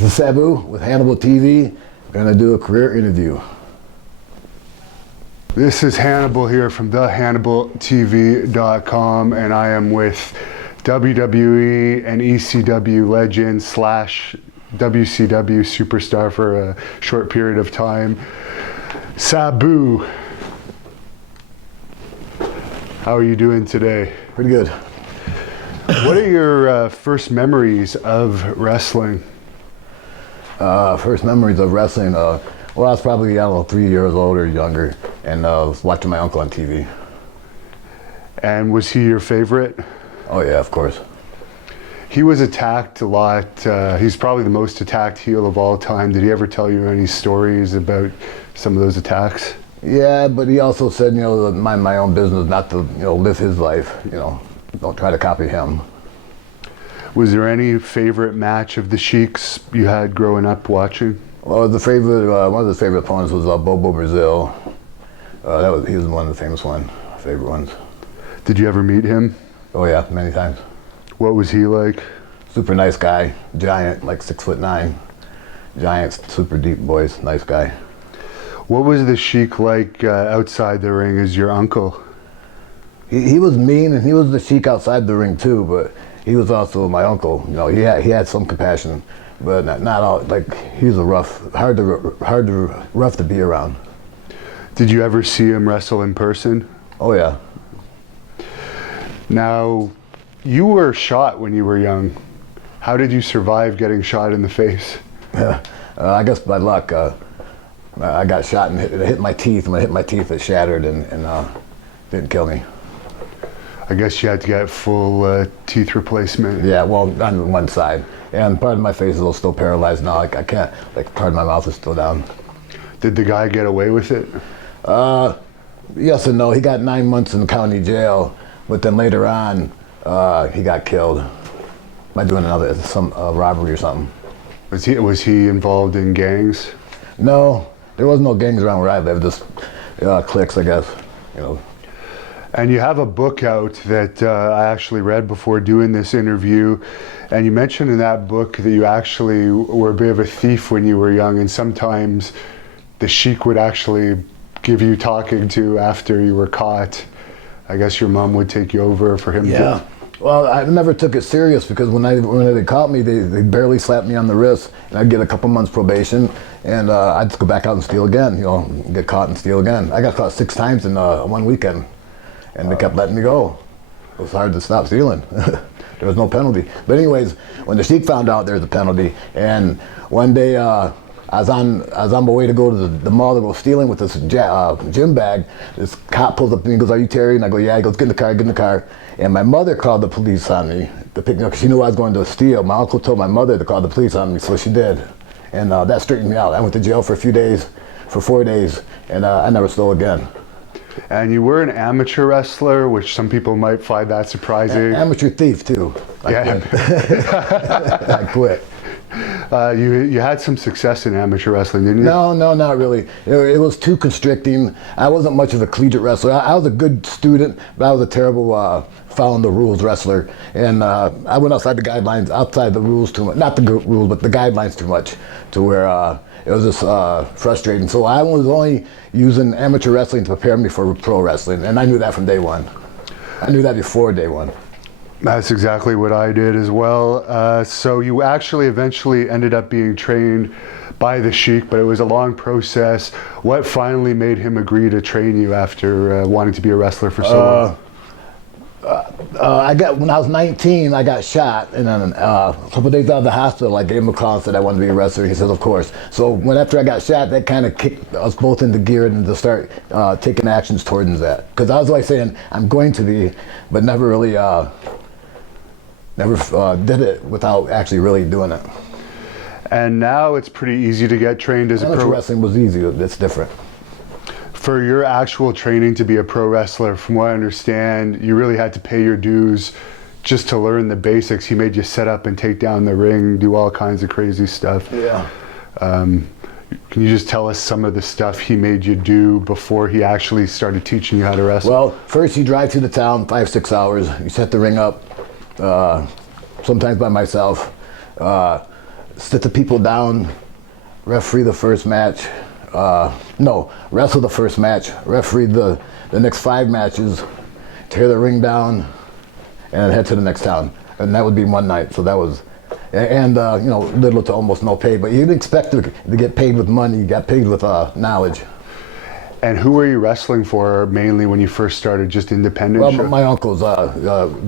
This is Sabu with Hannibal TV. We're gonna do a career interview. This is Hannibal here from thehannibaltv.com, and I am with WWE and ECW legend / WCW superstar for a short period of time, Sabu. How are you doing today? Pretty good. What are your first memories of wrestling? First memories of wrestling, well, I was probably, 3 years old or younger, and was watching my uncle on TV. And was he your favorite? Oh yeah, of course. He was attacked a lot. He's probably the most attacked heel of all time. Did he ever tell you any stories about some of those attacks? Yeah, but he also said, to mind my own business, not to, live his life, don't try to copy him. Was there any favorite match of the Sheik's you had growing up watching? Well, one of his favorite opponents was Bobo Brazil. He was one of the famous favorite ones. Did you ever meet him? Oh yeah, many times. What was he like? Super nice guy, giant, like 6'9". Giant, super deep voice, nice guy. What was the Sheik like outside the ring as your uncle? He was mean, and he was the Sheik outside the ring too, but he was also my uncle. He had some compassion, but not all. Like, he was hard to be around. Did you ever see him wrestle in person? Oh yeah. Now, you were shot when you were young. How did you survive getting shot in the face? I guess by luck. I got shot and it hit my teeth. When it hit my teeth, it shattered and didn't kill me. I guess you had to get full teeth replacement. Yeah, well, on one side. And part of my face is still paralyzed now. I can't, part of my mouth is still down. Did the guy get away with it? Yes and no. He got 9 months in county jail, but then later on, he got killed by doing some robbery or something. Was he involved in gangs? No, there was no gangs around where I live. Just cliques, I guess. And you have a book out that I actually read before doing this interview, and you mentioned in that book that you actually were a bit of a thief when you were young, and sometimes the Sheik would actually give you talking to after you were caught. I guess your mom would take you over for him to... Well, I never took it serious because when they caught me, they barely slapped me on the wrist, and I'd get a couple months probation, and I'd just go back out and steal again, get caught and steal again. I got caught 6 times in one weekend, and they kept letting me go. It was hard to stop stealing. There was no penalty. But anyways, when the Sheik found out there was a penalty, and one day I was on my way to go to the mall to go stealing with this gym bag. This cop pulls up to me and goes, "Are you Terry?" And I go, "Yeah." He goes, "Get in the car, get in the car." And my mother called the police on me to pick me up because she knew I was going to steal. My uncle told my mother to call the police on me, so she did. And that straightened me out. I went to jail for 4 days, and I never stole again. And you were an amateur wrestler, which some people might find that surprising. Amateur thief too. I quit. You had some success in amateur wrestling, didn't you? No, not really. It was too constricting. I wasn't much of a collegiate wrestler. I was a good student, but I was a terrible following the rules wrestler. And I went outside the rules too much. Not the rules, but the guidelines too much, to where it was just frustrating. So I was only using amateur wrestling to prepare me for pro wrestling, and I knew that from day one. I knew that before day one. That's exactly what I did as well. So you actually eventually ended up being trained by the Sheik, but it was a long process. What finally made him agree to train you after wanting to be a wrestler for so long? When I was 19, I got shot, and then a couple of days out of the hospital, I gave him a call and said I wanted to be a wrestler. He said, "Of course." So after I got shot, that kind of kicked us both into gear and to start taking actions towards that. Because I was always saying I'm going to be, but never really did it without actually really doing it. And now it's pretty easy to get trained as a pro. Wrestling was easy. It's different. For your actual training to be a pro wrestler, from what I understand, you really had to pay your dues just to learn the basics. He made you set up and take down the ring, do all kinds of crazy stuff. Yeah. Can you just tell us some of the stuff he made you do before he actually started teaching you how to wrestle? Well, first you drive to the town 5-6 hours. You set the ring up, sometimes by myself. sit the people down, referee the first match. No, wrestle the first match, referee the next 5 matches, tear the ring down, and head to the next town. And that would be one night. So that was, and you know, little to almost no pay. But you didn't expect to get paid with money. You got paid with knowledge. And who were you wrestling for mainly when you first started? Just independent? Well, show? my uncle's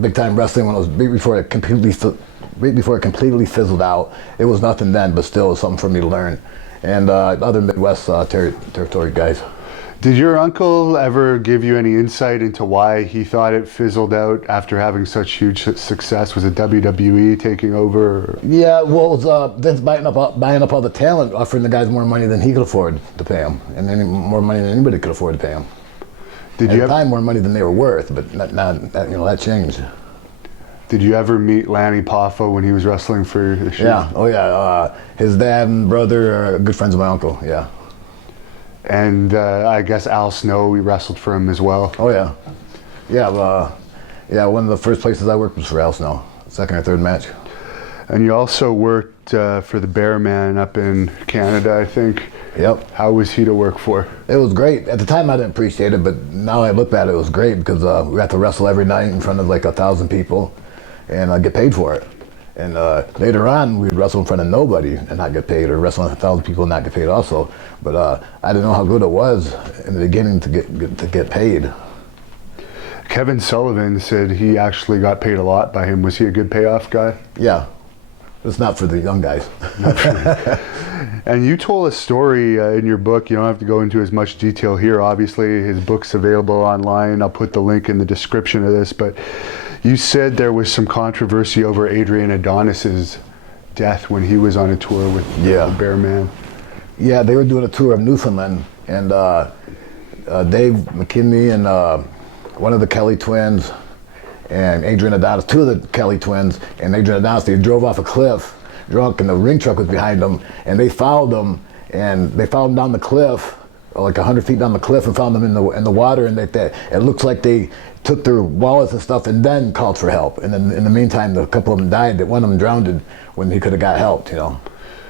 big time wrestling when it was before it completely fizzled out. It was nothing then, but still it was something for me to learn. And other Midwest territory guys. Did your uncle ever give you any insight into why he thought it fizzled out after having such huge success? Was it WWE taking over? Yeah, well, it was Vince buying up all the talent, offering the guys more money than he could afford to pay them, and more money than anybody could afford to pay them. At the time, more money than they were worth, but that changed. Did you ever meet Lanny Poffo when he was wrestling for the show? Yeah, oh yeah. His dad and brother are good friends of my uncle, yeah. And I guess Al Snow, we wrestled for him as well. Oh yeah. Yeah, one of the first places I worked was for Al Snow, second or third match. And you also worked for the Bear Man up in Canada, I think. Yep. How was he to work for? It was great. At the time I didn't appreciate it, but now I look at it was great because we got to wrestle every night in front of like 1,000 people and get paid for it. And later on, we'd wrestle in front of nobody and not get paid, or wrestle in 1,000 people and not get paid also. But I didn't know how good it was in the beginning to get paid. Kevin Sullivan said he actually got paid a lot by him. Was he a good payoff guy? Yeah, it's not for the young guys. And you told a story in your book. You don't have to go into as much detail here. Obviously, his book's available online. I'll put the link in the description of this. But you said there was some controversy over Adrian Adonis's death when he was on a tour with the Bear Man. Yeah, they were doing a tour of Newfoundland, and Dave McKinley and one of the Kelly twins and Adrian Adonis, 2 of the Kelly twins and Adrian Adonis, they drove off a cliff drunk, and the ring truck was behind them, and they followed them down the cliff, like 100 feet down the cliff, and found them in the water, and it looks like they took their wallets and stuff and then called for help. And then in the meantime, a couple of them died. That one of them drowned when he could have got help, you know.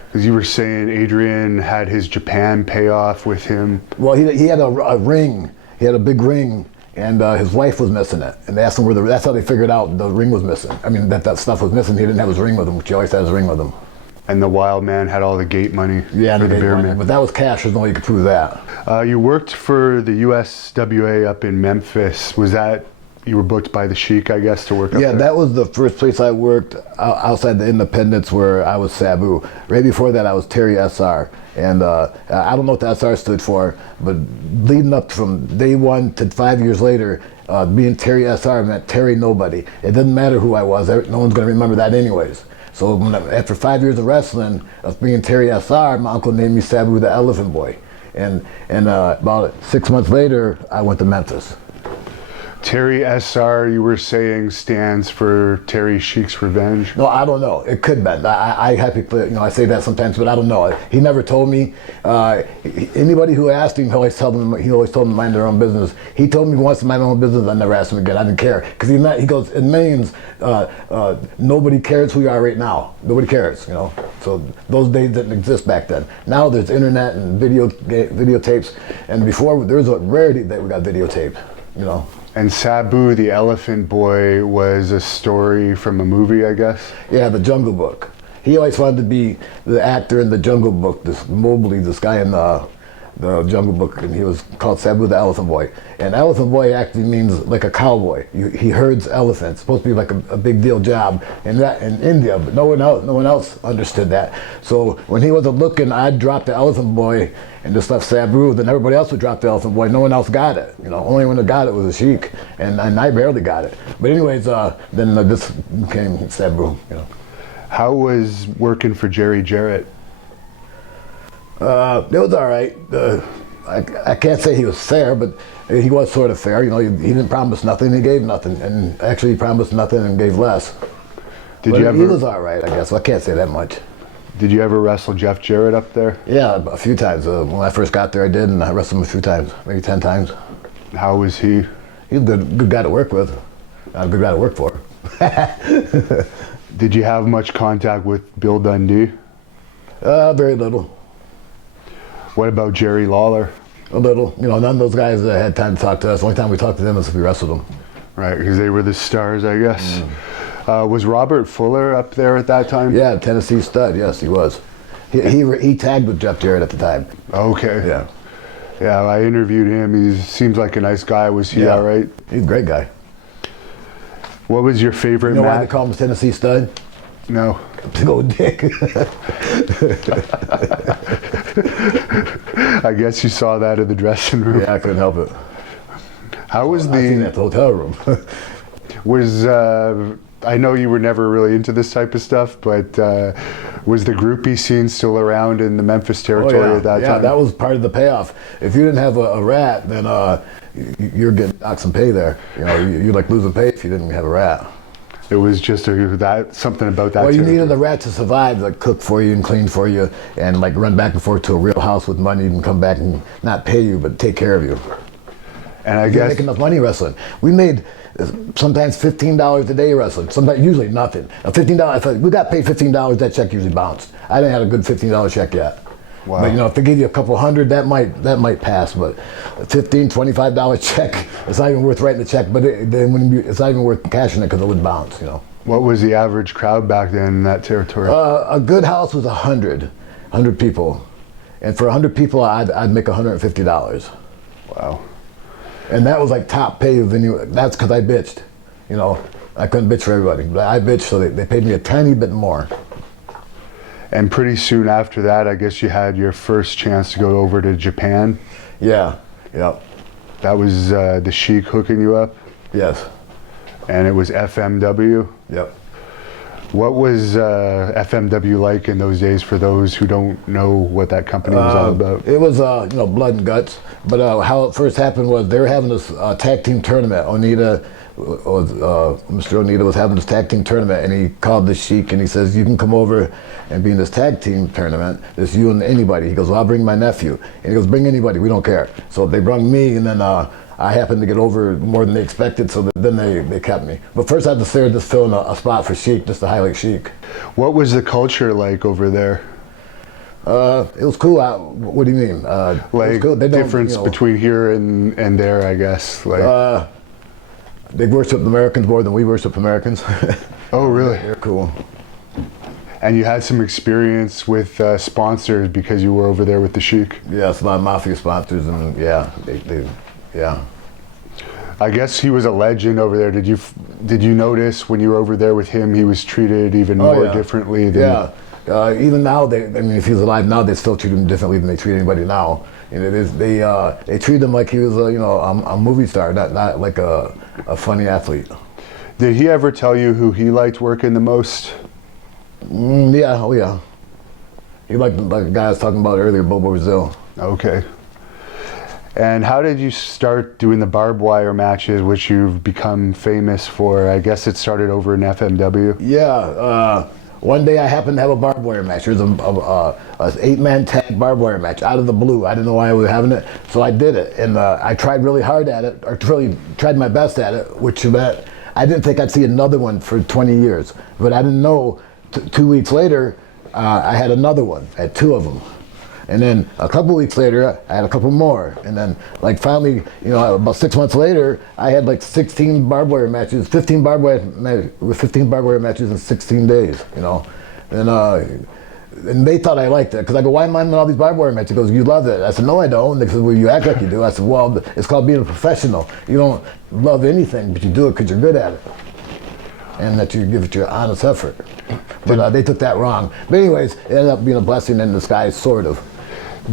Because you were saying Adrian had his Japan payoff with him. Well, he had a ring. He had a big ring, and his wife was missing it. And they asked him that's how they figured out the ring was missing. I mean, that stuff was missing. He didn't have his ring with him, which he always had his ring with him. And the Wild Man had all the gate money. Yeah, the Bear Man. But that was cash. There's no way you could prove that. You worked for the USWA up in Memphis. Was that, you were booked by the Sheik, I guess, to work up there? Yeah, that was the first place I worked outside the Independence, where I was Sabu. Right before that, I was Terry SR. And I don't know what the SR stood for, but leading up from day 1 to 5 years later, being Terry SR meant Terry Nobody. It didn't matter who I was. No one's going to remember that anyways. So after 5 years of wrestling, of being Terry SR, my uncle named me Sabu the Elephant Boy. And about 6 months later, I went to Memphis. Terry SR, you were saying, stands for Terry Sheik's Revenge? No, I don't know. It could be. I happy, I say that sometimes, but I don't know. He never told me. Anybody who asked him, he always told them to mind their own business. He told me once to mind my own business. I never asked him again. I didn't care, because he goes, it means nobody cares who you are right now. Nobody cares, you know. So those days didn't exist back then. Now there's internet and videotapes, and before there was a rarity that we got videotaped, you know. And Sabu the Elephant Boy was a story from a movie, I guess? Yeah, The Jungle Book. He always wanted to be the actor in The Jungle Book, this guy in the Jungle Book, and he was called Sabu the Elephant Boy. And Elephant Boy actually means like a cowboy. He herds elephants. It's supposed to be like a big deal job in India, but no one else understood that. So when he wasn't looking, I'd drop the Elephant Boy and just left Sabu, then everybody else would drop the Elephant Boy. No one else got it. You know, only one that got it was the Sheik, and I barely got it. But anyways, then this became Sabu, you know. How was working for Jerry Jarrett? It was all right. I can't say he was fair, but he was sort of fair. You know, he didn't promise nothing, he gave nothing, and actually he promised nothing and gave less. He was all right, I guess. Well, I can't say that much. Did you ever wrestle Jeff Jarrett up there? Yeah, a few times. When I first got there, I did, and I wrestled him a few times, maybe 10 times. How was he? He was a good guy to work with. Not a good guy to work for. Did you have much contact with Bill Dundee? Very little. What about Jerry Lawler? A little. You know, none of those guys had time to talk to us. The only time we talked to them is if we wrestled them. Right, because they were the stars, I guess. Was Robert Fuller up there at that time? Yeah, Tennessee stud. Yes, he was. He tagged with Jeff Jarrett at the time. Okay. Yeah. Yeah, I interviewed him. He seems like a nice guy. Was he all right? He's a great guy. What was your favorite You know why match? they call him Tennessee stud? No. Big old dick. I guess you saw that in the dressing room. Yeah, I couldn't help it. How was I seen that at the hotel room. I know you were never really into this type of stuff, but was the groupie scene still around in the Memphis territory at that time? Yeah, that was part of the payoff. If you didn't have a rat, then you're getting some pay there. You know, you're like losing pay if you didn't have a rat. It was just something about that. Well, you territory. needed a rat to survive, like cook for you and clean for you, and like run back and forth to a real house with money and come back and not pay you, but take care of you. And I You guess make enough money wrestling. We made sometimes $15 a day wrestling. Sometimes, usually nothing. $15. If we got paid $15, that check usually bounced. I didn't have a good $15 check yet. Wow. But you know, if they give you a couple hundred, that might pass. But a $15, $25 check, it's not even worth writing the check. But it's not even worth cashing it because it would bounce. You know. what was the average crowd back then in that territory? A good house was 100 people, and for 100 people, I'd make $150. Wow. And that was like top pay of any. That's because I bitched. You know, I couldn't bitch for everybody. But I bitched, so they paid me a tiny bit more. And pretty soon after that, I guess you had your first chance to go over to Japan. Yeah, yep, That was the Sheik hooking you up, yes, and it was FMW. yep. What was FMW like in those days for those who don't know what that company was all about? It was, you know, blood and guts. But how it first happened was they were having this tag team tournament. Mr. Onita was having this tag team tournament, and he called the Sheik and he says, "You can come over and be in this tag team tournament. It's you and anybody." He goes, "Well, I'll bring my nephew." And he goes, "Bring anybody. We don't care." So they brought me, and then I happened to get over more than they expected, so then they kept me. But first I had to just fill in a spot for Sheik, just to highlight Sheik. What was the culture like over there? It was cool. What do you mean? It was Like cool. They don't, difference you know, between here and there, I guess. Like, they worship Americans more than we worship Americans. oh, really? They're cool. And you had some experience with sponsors because you were over there with the Sheik. Yeah, a lot of mafia sponsors, and yeah, yeah. I guess he was a legend over there. Did you notice when you were over there with him, he was treated even more differently than? Yeah. Even now, if he was alive now, they still treat him differently than they treat anybody now. You know, they treat him like he was a movie star, not like a funny athlete. Did he ever tell you who he liked working the most? Yeah, oh yeah. He liked like the guy I was talking about earlier, Bobo Brazil. Okay. And how did you start doing the barbed wire matches, which you've become famous for? I guess it started over in FMW. Yeah. One day I happened to have a barbed wire match. It was a 8-man tag barbed wire match out of the blue. I didn't know why I was having it, so I did it. And I tried really hard at it, or really tried my best at it, which meant I didn't think I'd see another one for 20 years. But I didn't know 2 weeks later, I had another one. I had 2 of them. And then a couple weeks later, I had a couple more. And then, like, finally, about 6 months later, I had like 16 barbed wire matches, 15 barbed wire matches in 16 days, And they thought I liked it, because I go, "Why am I in all these barbed wire matches?" He goes, "You love it." I said, "No, I don't." They said, "Well, you act like you do." I said, "Well, it's called being a professional. You don't love anything, but you do it because you're good at it. And that you give it your honest effort." But they took that wrong. But anyways, it ended up being a blessing in disguise, sort of.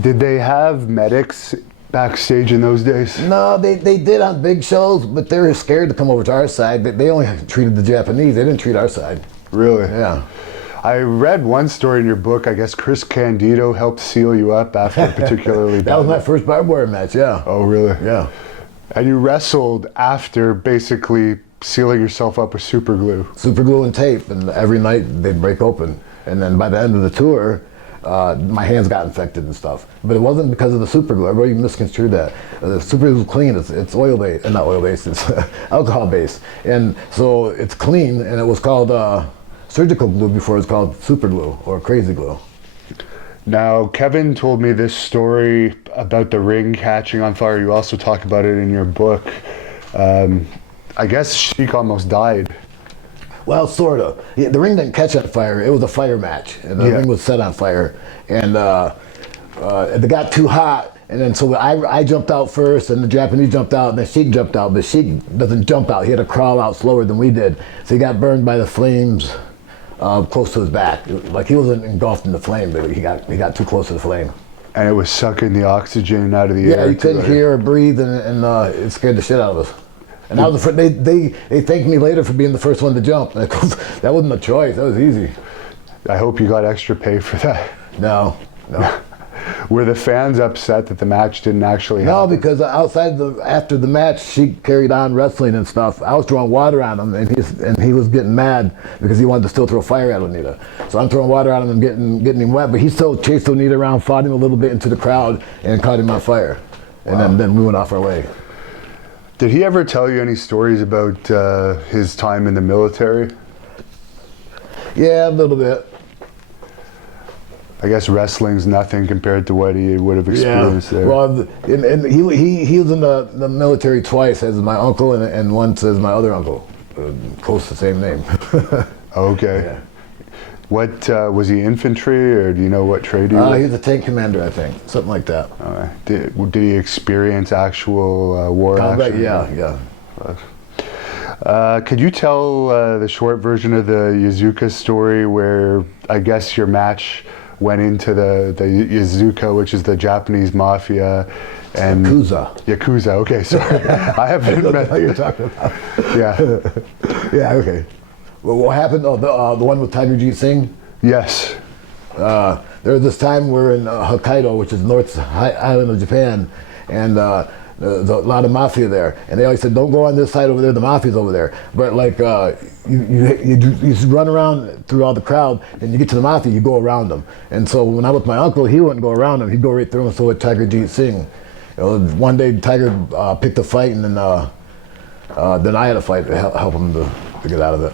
Did they have medics backstage in those days? No, they did on big shows, but they were scared to come over to our side. They only treated the Japanese. They didn't treat our side. Really? Yeah. I read one story in your book. I guess Chris Candido helped seal you up after a particularly That was my first barbed wire match, yeah. Oh, really? Yeah. And you wrestled after basically sealing yourself up with super glue. Super glue and tape, and every night they'd break open. And then by the end of the tour, my hands got infected and stuff. But it wasn't because of the super glue. Everybody misconstrued that. The super glue is clean. It's oil-based, not oil-based, it's alcohol-based. And so it's clean, and it was called surgical glue before it was called super glue or crazy glue. Now, Kevin told me this story about the ring catching on fire. You also talk about it in your book. I guess Sheik almost died. Well, sort of. Yeah, the ring didn't catch on fire. It was a fire match, and the ring was set on fire. And it got too hot, and then so I jumped out first, and the Japanese jumped out, and then Sheik jumped out. But Sheik doesn't jump out. He had to crawl out slower than we did. So he got burned by the flames close to his back. Like he wasn't engulfed in the flame, but he got too close to the flame. And it was sucking the oxygen out of the air. Yeah, you couldn't hear or breathe, and it scared the shit out of us. And I was they thanked me later for being the first one to jump. That wasn't a choice. That was easy. I hope you got extra pay for that. No. Were the fans upset that the match didn't actually happen? No, because after the match, she carried on wrestling and stuff. I was throwing water on him, and he was getting mad because he wanted to still throw fire at Onita. So I'm throwing water on him and getting him wet, but he still chased Onita around, fought him a little bit into the crowd, and caught him on fire. And then we went off our way. Did he ever tell you any stories about his time in the military? Yeah, a little bit. I guess wrestling's nothing compared to what he would have experienced there. Well, and he was in the military twice as my uncle and once as my other uncle. Close to the same name. Okay. Yeah. What, was he infantry, or do you know what trade he was? He was a tank commander, I think. Something like that. Did he experience actual war Combat, action? Yeah. Could you tell the short version of the Yazuka story where I guess your match went into the Yazuka, which is the Japanese mafia, and Yakuza. Okay, sorry. I haven't met. What you're talking about? Yeah. Yeah. Okay. Well, what happened? Oh, the one with Tiger Jeet Singh. Yes. There was this time we're in Hokkaido, which is North Island of Japan, and there's a lot of mafia there. And they always said, "Don't go on this side over there. The mafia's over there." But like you run around through all the crowd, and you get to the mafia, you go around them. And so when I was with my uncle, he wouldn't go around them. He'd go right through them. So with Tiger Jeet Singh, one day Tiger picked a fight, and then I had a fight to help him to get out of it.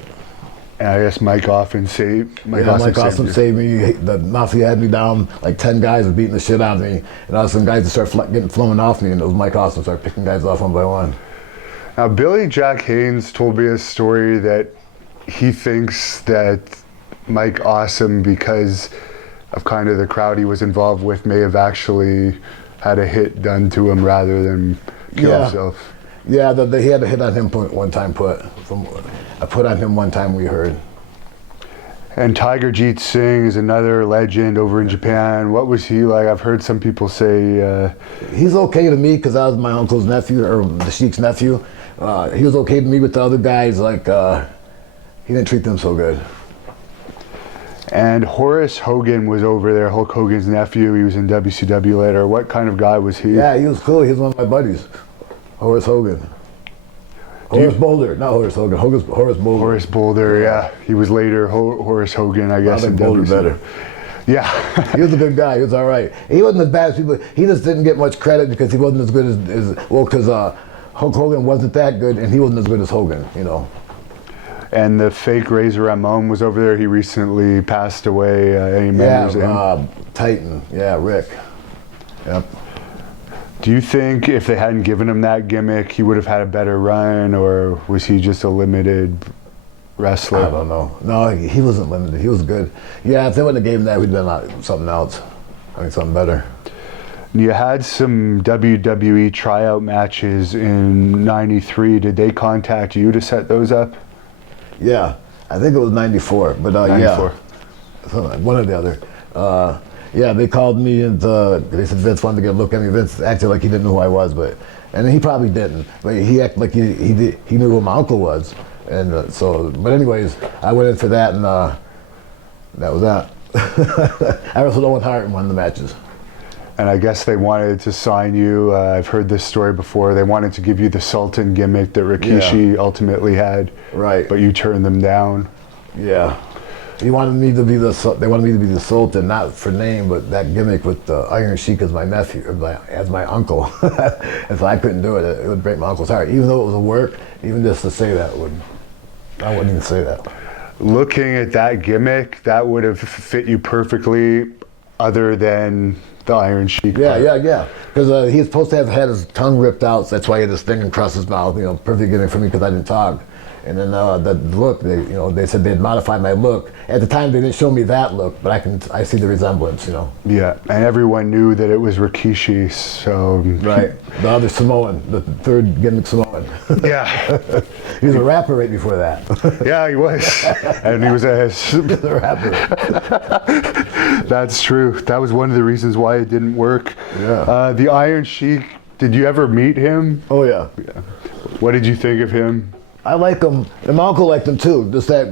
And I guess Mike Awesome saved Mike Awesome saved me. The mafia had me down, like 10 guys were beating the shit out of me. And all of a sudden guys would start getting flown off me, and it was Mike Awesome started picking guys off one by one. Now, Billy Jack Haynes told me a story that he thinks that Mike Awesome, because of kind of the crowd he was involved with, may have actually had a hit done to him rather than kill himself. Yeah, he had a hit on him one time I put on him one time, we heard. And Tiger Jeet Singh is another legend over in Japan. What was he like? I've heard some people say... He's okay to me because I was my uncle's nephew, or the Sheik's nephew. He was okay to me with the other guys, like he didn't treat them so good. And Horace Hogan was over there, Hulk Hogan's nephew. He was in WCW later. What kind of guy was he? Yeah, he was cool. He was one of my buddies. Horace Hogan. Horace Boulder, not Horace Hogan. Horace Boulder. Horace Boulder, yeah. He was later Horace Hogan, I guess. I like Boulder better. Yeah. He was a good guy. He was all right. He wasn't as bad as people. He just didn't get much credit because he wasn't as good because Hulk Hogan wasn't that good, and he wasn't as good as Hogan, you know. And the fake Razor Ramon was over there. He recently passed away. Any memories of him? Titan. Yeah, Rick. Yep. Do you think if they hadn't given him that gimmick, he would have had a better run, or was he just a limited wrestler? I don't know. No, he wasn't limited. He was good. Yeah, if they wouldn't have gave him that, we'd have done something else. I think something better. You had some WWE tryout matches in '93. Did they contact you to set those up? Yeah, I think it was '94. But 94. Yeah, one or the other. Yeah, they called me and they said Vince wanted to get a look at me. Vince acted like he didn't know who I was, and he probably didn't. But he acted like he knew who my uncle was, and but anyways, I went in for that, and that was that. I wrestled Owen Hart in one of the matches. And I guess they wanted to sign you. I've heard this story before. They wanted to give you the Sultan gimmick that Rikishi ultimately had. Right. But you turned them down. Yeah. They wanted me to be the Sultan, not for name, but that gimmick with the Iron Sheik as my nephew, as my uncle. And so I couldn't do it. It would break my uncle's heart. Even though it was a work, even just to say that I wouldn't even say that. Looking at that gimmick, that would have fit you perfectly. other than the Iron Sheik? Yeah, part? yeah. Because he was supposed to have had his tongue ripped out, so that's why he had this thing across his mouth. Perfect gimmick for me because I didn't talk. And then the look, they said they'd modified my look. At the time, they didn't show me that look, but I see the resemblance. Yeah, and everyone knew that it was Rikishi. So Right, the other Samoan, the third gimmick Samoan. yeah, He was a rapper right before that. yeah, he was, and he was He was a rapper. That's true. That was one of the reasons why it didn't work. Yeah. The Iron Sheik. Did you ever meet him? Oh yeah. What did you think of him? I like him, and my uncle liked him too. Just that,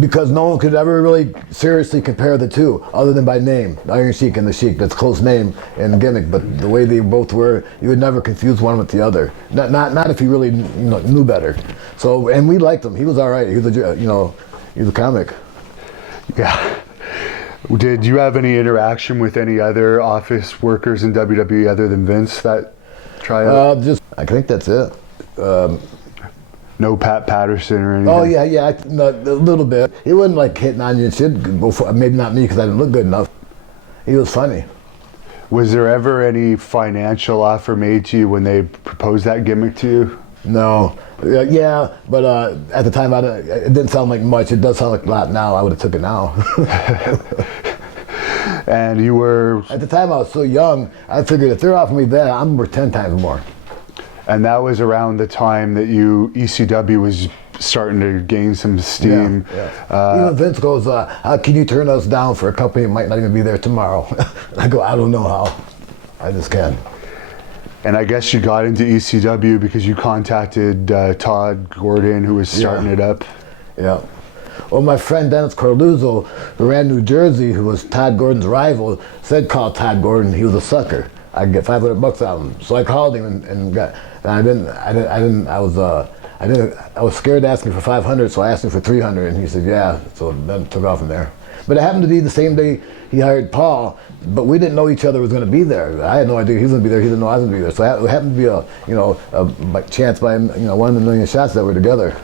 because no one could ever really seriously compare the two, other than by name. The Iron Sheik and the Sheik, that's close name and gimmick, but the way they both were, you would never confuse one with the other. Not if you really knew better. So, and we liked him. He was all right. He was he was a comic. Yeah. Did you have any interaction with any other office workers in WWE other than Vince that tryout? I think that's it. No Pat Patterson or anything? Oh yeah, a little bit. He wasn't like hitting on you and shit. Maybe not me because I didn't look good enough. He was funny. Was there ever any financial offer made to you when they proposed that gimmick to you? No. Yeah, but at the time it didn't sound like much. It does sound like a lot now. I would have took it now. And you were... At the time I was so young, I figured if they're offering me that, I'm worth 10 times more. And that was around the time that ECW was starting to gain some steam. Yeah. Even Vince goes, how can you turn us down for a company that might not even be there tomorrow? I go, I don't know how. I just can. And I guess you got into ECW because you contacted Todd Gordon, who was starting it up. Yeah. Well, my friend Dennis Corluzzo, who ran New Jersey, who was Todd Gordon's rival, said call Todd Gordon. He was a sucker. I could get $500 out of him. So I called him and got. And I was scared to ask him for 500, so I asked him for 300, and he said yeah. So that took off from there. But it happened to be the same day he hired Paul, but we didn't know each other was going to be there. I had no idea he was going to be there. He didn't know I was going to be there. So it happened to be a chance by one in a million shots that we're together.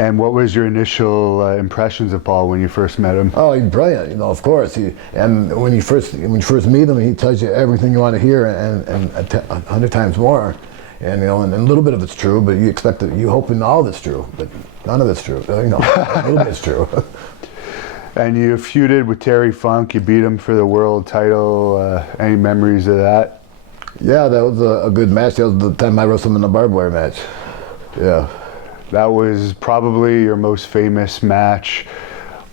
And what was your initial impressions of Paul when you first met him? Oh, he's brilliant, of course. And when you first meet him, he tells you everything you want to hear and 100 times more. And and a little bit of it's true, but you hoping all of it's true, but none of it's true. A little bit's true. And you feuded with Terry Funk. You beat him for the world title. Any memories of that? Yeah, that was a good match. That was the time I wrestled him in the barbed wire match. Yeah. That was probably your most famous match.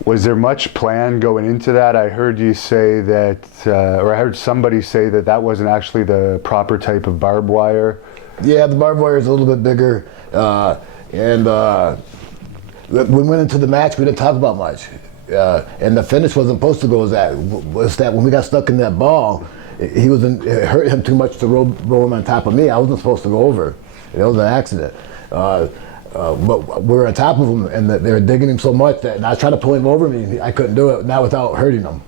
Was there much plan going into that? I heard you say that, or I heard somebody say that wasn't actually the proper type of barbed wire. Yeah, the barbed wire is a little bit bigger. And when we went into the match, we didn't talk about much. And the finish wasn't supposed to go as that. Was that when we got stuck in that ball, it hurt him too much to roll him on top of me. I wasn't supposed to go over. It was an accident. But we were on top of him, and they were digging him so much that and I was trying to pull him over me. I couldn't do it, not without hurting him.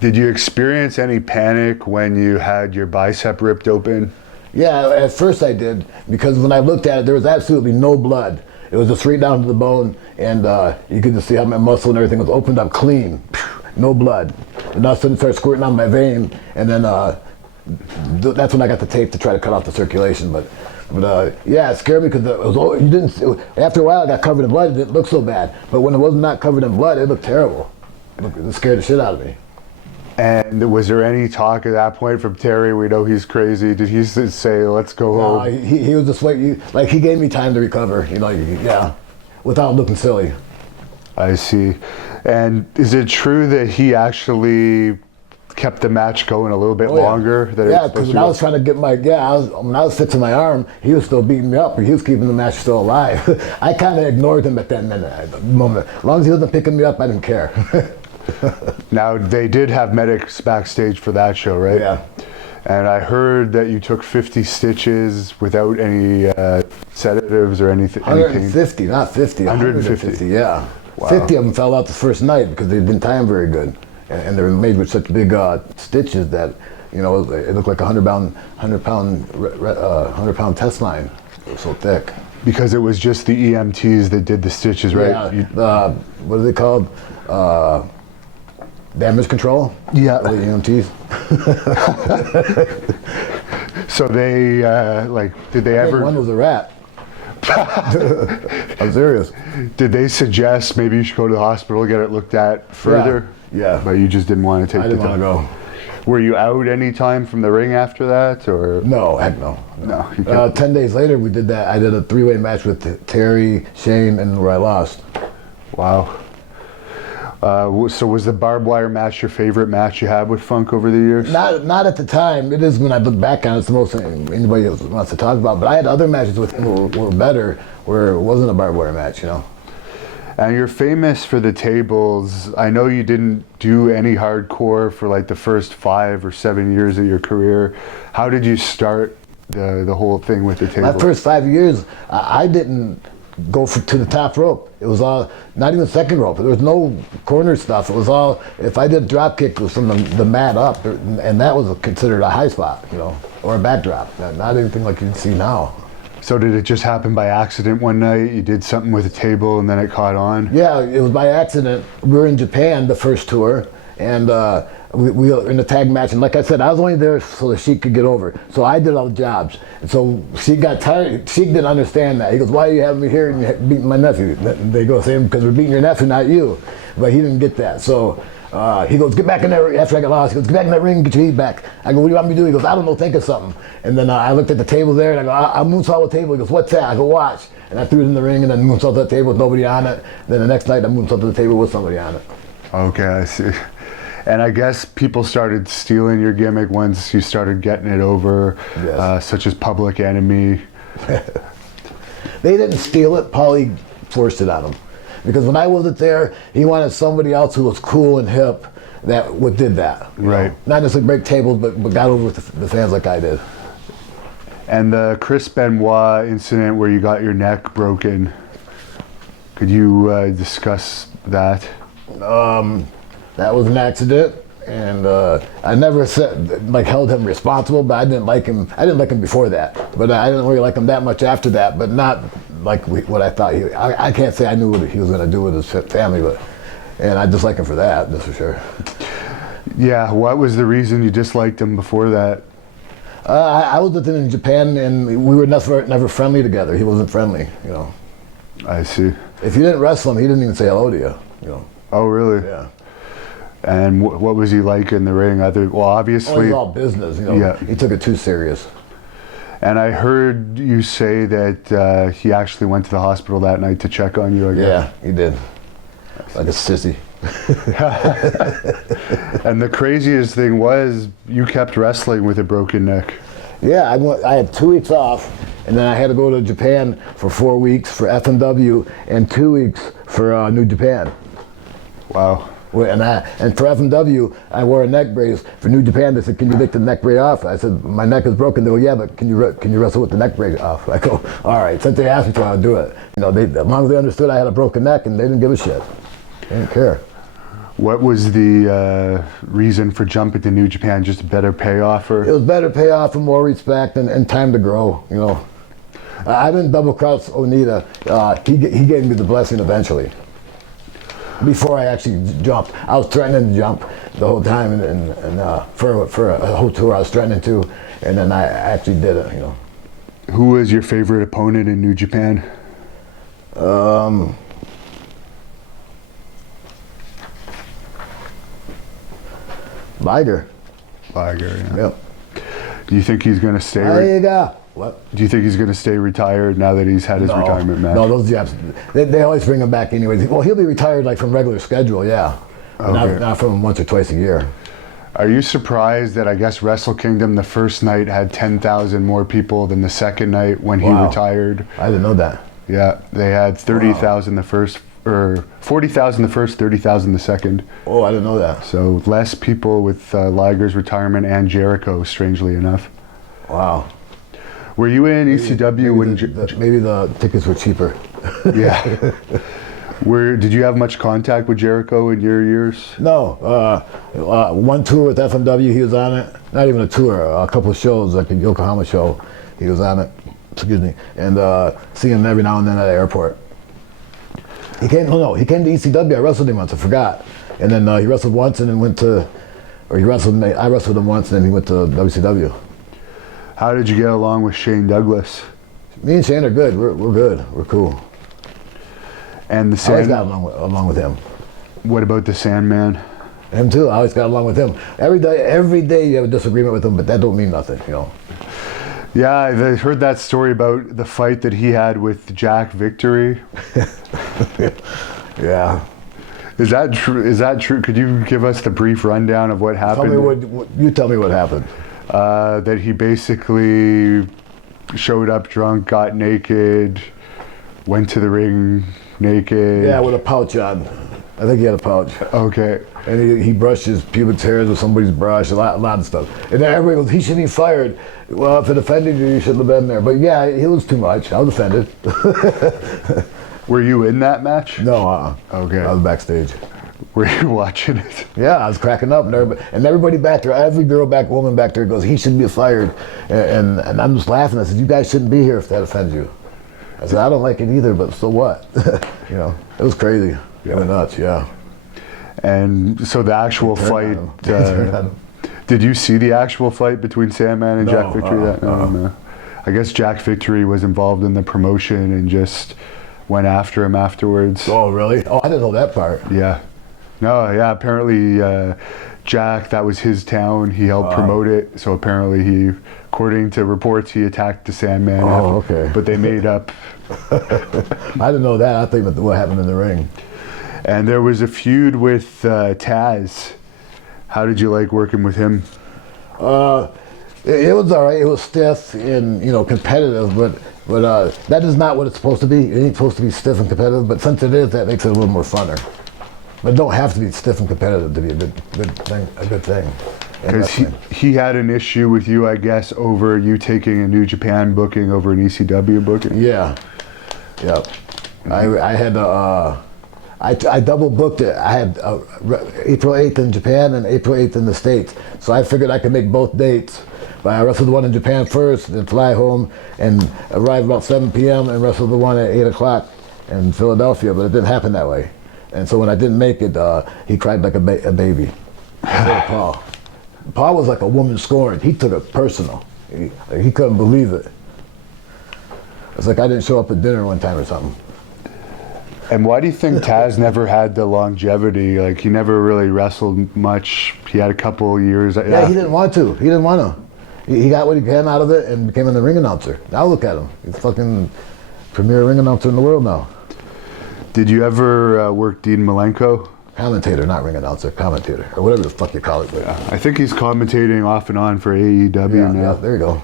Did you experience any panic when you had your bicep ripped open? Yeah, at first I did, because when I looked at it, there was absolutely no blood. It was just right down to the bone, and you could just see how my muscle and everything was opened up clean. No blood. And all of a sudden it started squirting out my vein, and then that's when I got the tape to try to cut off the circulation. But yeah, it scared me because after a while it got covered in blood. It didn't look so bad, but when it was not covered in blood, it looked terrible. It scared the shit out of me. And was there any talk at that point from Terry? We know he's crazy. Did he say, "Let's go home"? He was just like he gave me time to recover. Yeah, without looking silly. I see. And is it true that he actually kept the match going a little bit longer? Yeah, because when I was trying to get when I was fixing my arm, he was still beating me up, but he was keeping the match still alive. I kind of ignored him at that moment. As long as he wasn't picking me up, I didn't care. Now, they did have medics backstage for that show, right? Yeah. And I heard that you took 50 stitches without any sedatives or anything. 150, not 50. 150. Yeah. Wow. 50 of them fell out the first night because they didn't tie them very good. And they were made with such big stitches that, it looked like a 100-pound test line. It was so thick. Because it was just the EMTs that did the stitches, right? Yeah. What are they called? Damage control. Yeah. The EMTs. So they did they I think ever? one was a rat. I'm serious. Did they suggest maybe you should go to the hospital, get it looked at further? Yeah. But you just didn't want to take I the didn't want time. to go. Were you out any time from the ring after that, or? No, heck no. No. You kept- 10 days later, we did that. I did a 3-way match with Terry, Shane, and where I lost. Wow. So was the barbed wire match your favorite match you had with Funk over the years? Not at the time. It is when I look back on it. It's the most anybody wants to talk about. But I had other matches with him were better, where it wasn't a barbed wire match, you know. And you're famous for the tables. I know you didn't do any hardcore for like the first 5 or 7 years of your career. How did you start the whole thing with the table? My first 5 years, I didn't go to the top rope. It was all, not even second rope. There was no corner stuff. It was all, if I did drop kick, it was from the mat up, and that was considered a high spot, you know, or a backdrop. Not anything like you can see now. So did it just happen by accident one night? You did something with a table and then it caught on? Yeah, it was by accident. We were in Japan the first tour, and we were in a tag match. And like I said, I was only there so that she could get over. So I did all the jobs. And so she got tired. She didn't understand that. He goes, "Why are you having me here and you're beating my nephew?" They go, "Saying because we're beating your nephew, not you." But he didn't get that. So he goes, "Get back in there." After I got lost, he goes, "Get back in that ring and get your heat back." I go, "What do you want me to do?" He goes, "I don't know, think of something." And then I looked at the table there and I go, "I'll moonsault the table." He goes, "What's that?" I go, "Watch." And I threw it in the ring and then moonsaulted the table with nobody on it. Then the next night I moonsaulted the table with somebody on it. Okay, I see. And I guess people started stealing your gimmick once you started getting it over, Yes. such as Public Enemy. They didn't steal it, Paulie forced it on him. Because when I wasn't there, he wanted somebody else who was cool and hip that did that. You Right. know? Not necessarily break tables, but got over with the fans like I did. And the Chris Benoit incident where you got your neck broken, could you discuss that? That was an accident, and I never held him responsible, but I didn't like him. I didn't like him before that, but I didn't really like him that much after that. But not like what I thought he. I can't say I knew what he was going to do with his family, and I dislike him for that. That's for sure. Yeah, what was the reason you disliked him before that? I was with him in Japan, and we were never friendly together. He wasn't friendly, you know. I see. If you didn't wrestle him, he didn't even say hello to you, you know. Oh, really? Yeah. And what was he like in the ring? Well, obviously. Oh, it was all business, you know. Yeah. He took it too serious. And I heard you say that he actually went to the hospital that night to check on you again. Yeah, he did. Like a sissy. And the craziest thing was you kept wrestling with a broken neck. Yeah, I had 2 weeks off, and then I had to go to Japan for 4 weeks for FMW and 2 weeks for New Japan. Wow. And for FMW, I wore a neck brace. For New Japan, they said, "Can you take the neck brace off?" I said, "My neck is broken." They go, "Yeah, but can you wrestle with the neck brace off?" I go, "All right." Since they asked me to, I'll do it. You know, as long as they understood I had a broken neck, and they didn't give a shit. They didn't care. What was the reason for jumping to New Japan? Just a better payoff? It was better payoff and more respect and time to grow, you know. I didn't double cross Onita. He gave me the blessing eventually. Before I actually jumped, I was threatening to jump the whole time, and for a whole tour I was threatening to, and then I actually did it, you know. Who was your favorite opponent in New Japan? Liger. Liger, yeah. Yep. Do you think he's going to stay? There you go. What? Do you think he's going to stay retired now that he's had his retirement match? No, those jabs, they always bring him back anyways. Well, he'll be retired like from regular schedule, yeah. Okay. Not from once or twice a year. Are you surprised that I guess Wrestle Kingdom the first night had 10,000 more people than the second night when he retired? I didn't know that. Yeah, they had 30,000 the first, or 40,000 the first, 30,000 the second. Oh, I didn't know that. So less people with Liger's retirement and Jericho, strangely enough. Wow. Were you in ECW when? Maybe the tickets were cheaper. Yeah. Did you have much contact with Jericho in your years? No. One tour with FMW, he was on it. Not even a tour, a couple of shows, like the Yokohama show, he was on it. Excuse me. And seeing him every now and then at the airport. He came. Oh no, he came to ECW. I wrestled him once. I forgot. And then he wrestled once, and then went to, or he wrestled me. I wrestled him once, and then he went to WCW. How did you get along with Shane Douglas? Me and Shane are good. We're good. We're cool. And the I always Sand. got along with him. What about the Sandman? Him too. I always got along with him. Every day you have a disagreement with him, but that don't mean nothing, you know. Yeah, I heard that story about the fight that he had with Jack Victory. Yeah. Is that true? Is that true? Could you give us the brief rundown of what happened? Tell me what happened. That he basically showed up drunk, got naked, went to the ring naked. Yeah, with a pouch on. I think he had a pouch. Okay. And he brushed his pubic hairs with somebody's brush, a lot of stuff. And then everybody goes, he shouldn't be fired. Well, if it offended you, you shouldn't have been there. But yeah, he was too much. I was offended. Were you in that match? No, Okay. I was backstage. Were you watching it? Yeah, I was cracking up. And everybody back there, every woman back there goes, he shouldn't be fired. And I'm just laughing. I said, you guys shouldn't be here if that offends you. I said, I don't like it either, but so what? You know, it was crazy. It went nuts, yeah. And so the actual fight, did you see the actual fight between Sandman and Jack Victory? No. I guess Jack Victory was involved in the promotion and just went after him afterwards. Oh, really? Oh, I didn't know that part. Yeah. No, yeah, apparently Jack, that was his town. He helped promote it. So apparently according to reports, he attacked the Sandman. Oh, okay. But they made up. I didn't know that. I think what happened in the ring. And there was a feud with Taz. How did you like working with him? It was all right. It was stiff and competitive, but that is not what it's supposed to be. It ain't supposed to be stiff and competitive. But since it is, that makes it a little more funner. But it don't have to be stiff and competitive to be a good thing. Because he had an issue with you, I guess, over you taking a New Japan booking over an ECW booking. Yeah. Yep. I had I double booked it. I had April 8th in Japan and April 8th in the States. So I figured I could make both dates. But I wrestled the one in Japan first, then fly home and arrive about 7 p.m. and wrestle the one at 8 o'clock in Philadelphia, but it didn't happen that way. And so when I didn't make it, he cried like a baby. Paul. Paul was like a woman scorned. He took it personal. He couldn't believe it. It's like I didn't show up at dinner one time or something. And why do you think Taz never had the longevity? Like, he never really wrestled much. He had a couple years. Yeah, he didn't want to. He didn't want to. He got what he can out of it and became a ring announcer. Now look at him. He's fucking premier ring announcer in the world now. Did you ever work Dean Malenko? Commentator, not ring announcer, commentator, or whatever the fuck you call it. But I think he's commentating off and on for AEW now. Yeah, there you go.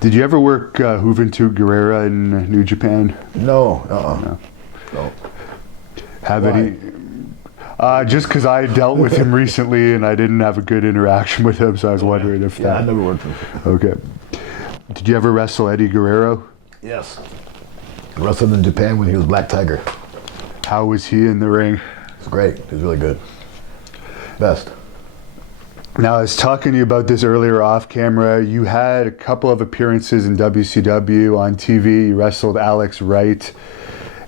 Did you ever work Juventud Guerrera in New Japan? No. No. Have any? Just because I dealt with him recently and I didn't have a good interaction with him, so I was wondering if that. Yeah, I never worked with him. Okay. Did you ever wrestle Eddie Guerrero? Yes. I wrestled in Japan when he was Black Tiger. How was he in the ring? It was great. He was really good. Best. Now, I was talking to you about this earlier off camera. You had a couple of appearances in WCW on TV. You wrestled Alex Wright,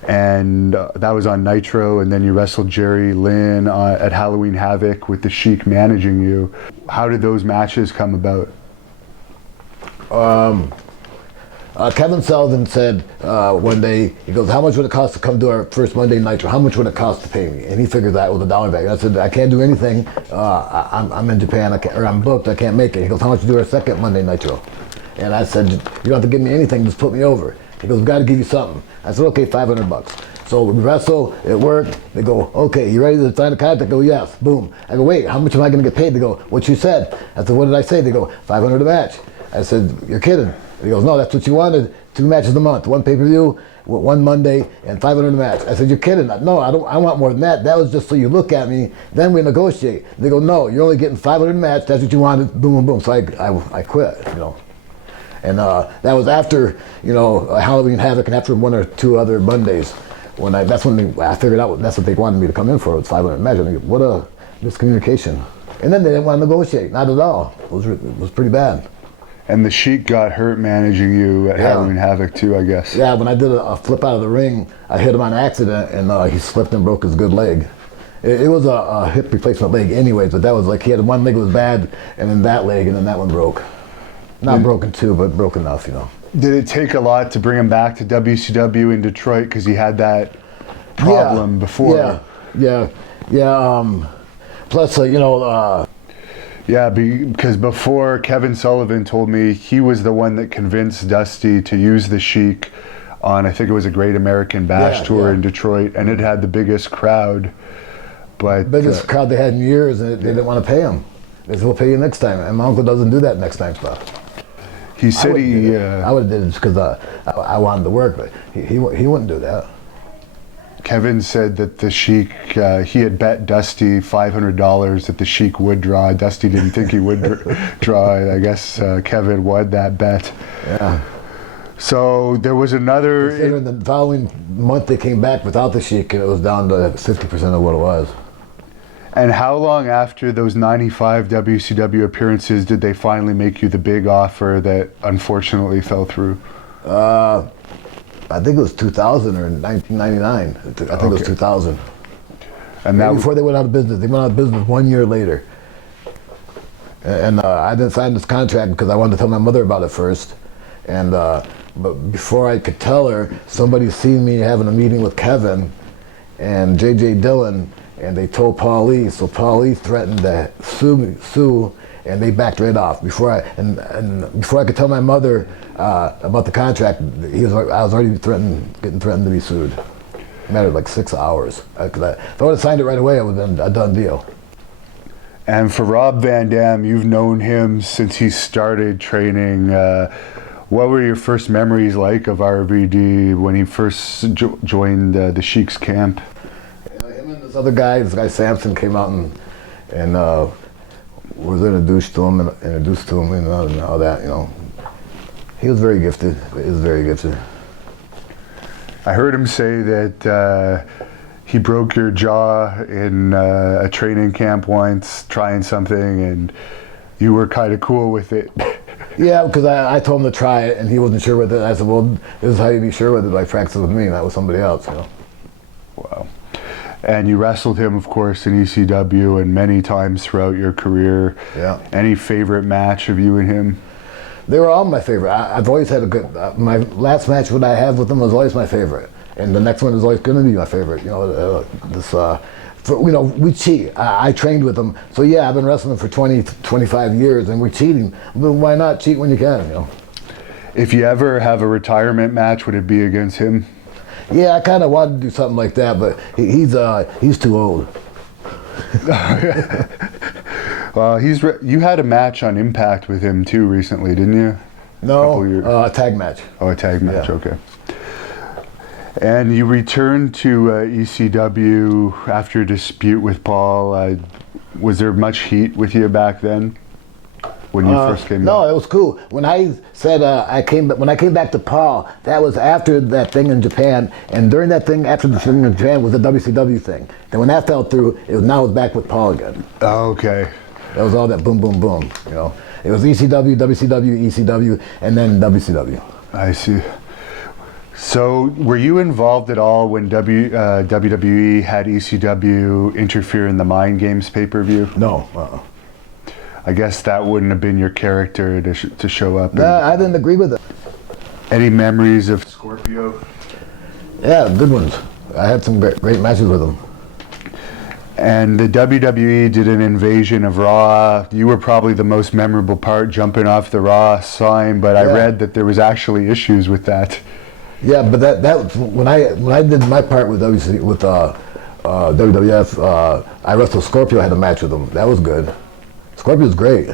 and that was on Nitro. And then you wrestled Jerry Lynn at Halloween Havoc with the Sheik managing you. How did those matches come about? Kevin Sullivan said one day, he goes, how much would it cost to come to our first Monday Nitro? How much would it cost to pay me? And he figured that was $1 back. I said, I can't do anything. I'm in Japan, I'm booked, I can't make it. He goes, how much to do our second Monday Nitro? And I said, you don't have to give me anything, just put me over. He goes, we've got to give you something. I said, okay, $500. So we wrestle, it worked. They go, okay, you ready to sign the contract? I go, yes, boom. I go, wait, how much am I going to get paid? They go, what you said. I said, what did I say? They go, $500 a match. I said, you're kidding. He goes, no, that's what you wanted. 2 matches a month, 1 pay-per-view, 1 Monday, and $500 a match. I said, you're kidding. No, I want more than that. That was just so you look at me, then we negotiate. They go, no, you're only getting $500 a match. That's what you wanted. Boom, boom, boom. So I quit, And that was after, Halloween Havoc and after 1 or 2 other Mondays. That's when I figured out that's what they wanted me to come in for, was $500 a match. I mean, what a miscommunication. And then they didn't want to negotiate, not at all. It was pretty bad. And the Sheik got hurt managing you at Halloween Havoc too, I guess. Yeah, when I did a flip out of the ring, I hit him on accident, and he slipped and broke his good leg. It was a hip replacement leg anyways, but that was like he had one leg was bad, and then that leg, and then that one broke. Not broken too, but broke enough, you know. Did it take a lot to bring him back to WCW in Detroit because he had that problem before? Yeah. Plus, yeah, because before Kevin Sullivan told me he was the one that convinced Dusty to use the Sheik on, I think it was a Great American Bash tour in Detroit, and it had the biggest crowd. But biggest crowd they had in years, and they didn't want to pay him. They said, "We'll pay you next time," and my uncle doesn't do that next time stuff. He said I would have did it just because I wanted to work, but he wouldn't do that. Kevin said that the Sheik, he had bet Dusty $500 that the Sheik would draw. Dusty didn't think he would draw. I guess Kevin won that bet. Yeah. So there was another... In the following month they came back without the Sheik, and it was down to 50% of what it was. And how long after those 95 WCW appearances did they finally make you the big offer that unfortunately fell through? I think it was 2000 or 1999. I think it was 2000. And that before they went out of business. They went out of business 1 year later. And I didn't sign this contract because I wanted to tell my mother about it first. And but before I could tell her, somebody seen me having a meeting with Kevin and J.J. Dillon, and they told Paul Lee. So Paul Lee threatened to sue, and they backed right off. Before I could tell my mother about the contract, I was already getting threatened to be sued. It mattered like 6 hours. If I would have signed it right away, it would have been a done deal. And for Rob Van Dam, you've known him since he started training. What were your first memories like of RVD when he first joined the Sheik's camp? Him and this other guy, Samson, came out and was introduced to him and all that, you know. He was very gifted. I heard him say that he broke your jaw in a training camp once, trying something, and you were kind of cool with it. Yeah, because I told him to try it, and he wasn't sure with it. I said, well, this is how you be sure with it, by practicing with me, not with somebody else, you know. Wow. And you wrestled him, of course, in ECW and many times throughout your career. Yeah. Any favorite match of you and him? They were all my favorite. I've always had a good... my last match that I had with them was always my favorite. And the next one is always going to be my favorite. You know, we cheat. I trained with them. So yeah, I've been wrestling for 20, 25 years, and we're cheating. But why not cheat when you can, you know? If you ever have a retirement match, would it be against him? Yeah, I kind of wanted to do something like that, but he's too old. Well, you had a match on Impact with him too recently, didn't you? No, a tag match. Oh, a tag match, yeah. Okay. And you returned to ECW after a dispute with Paul. Was there much heat with you back then when you first came back? No, it was cool. When I said when I came back to Paul, that was after that thing in Japan, and during that thing after the thing in Japan was the WCW thing. And when that fell through, now it's back with Paul again. Oh, okay. That was all that boom, boom, boom. You know, it was ECW, WCW, ECW, and then WCW. I see. So, were you involved at all when WWE had ECW interfere in the Mind Games pay-per-view? No. I guess that wouldn't have been your character to show up. Nah, I didn't agree with it. Any memories of Scorpio? Yeah, good ones. I had some great matches with him. And the WWE did an invasion of Raw. You were probably the most memorable part, jumping off the Raw sign, but I read that there was actually issues with that. Yeah, but that when I did my part with WWF, I wrestled Scorpio. I had a match with him. That was good. Scorpio's great.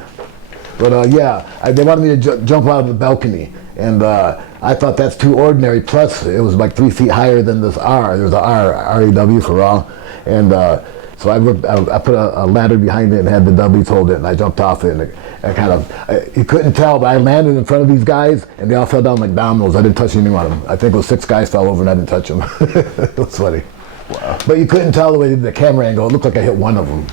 But they wanted me to jump out of the balcony, and I thought that's too ordinary. Plus, it was like 3 feet higher than this R. There was a R-E-W for Raw, and so I put a ladder behind it and had the W's hold it, and I jumped off it, and you couldn't tell, but I landed in front of these guys, and they all fell down like dominoes. I didn't touch any one of them. I think it was 6 guys fell over, and I didn't touch them. It was funny. Wow. But you couldn't tell the way the camera angle. It looked like I hit one of them.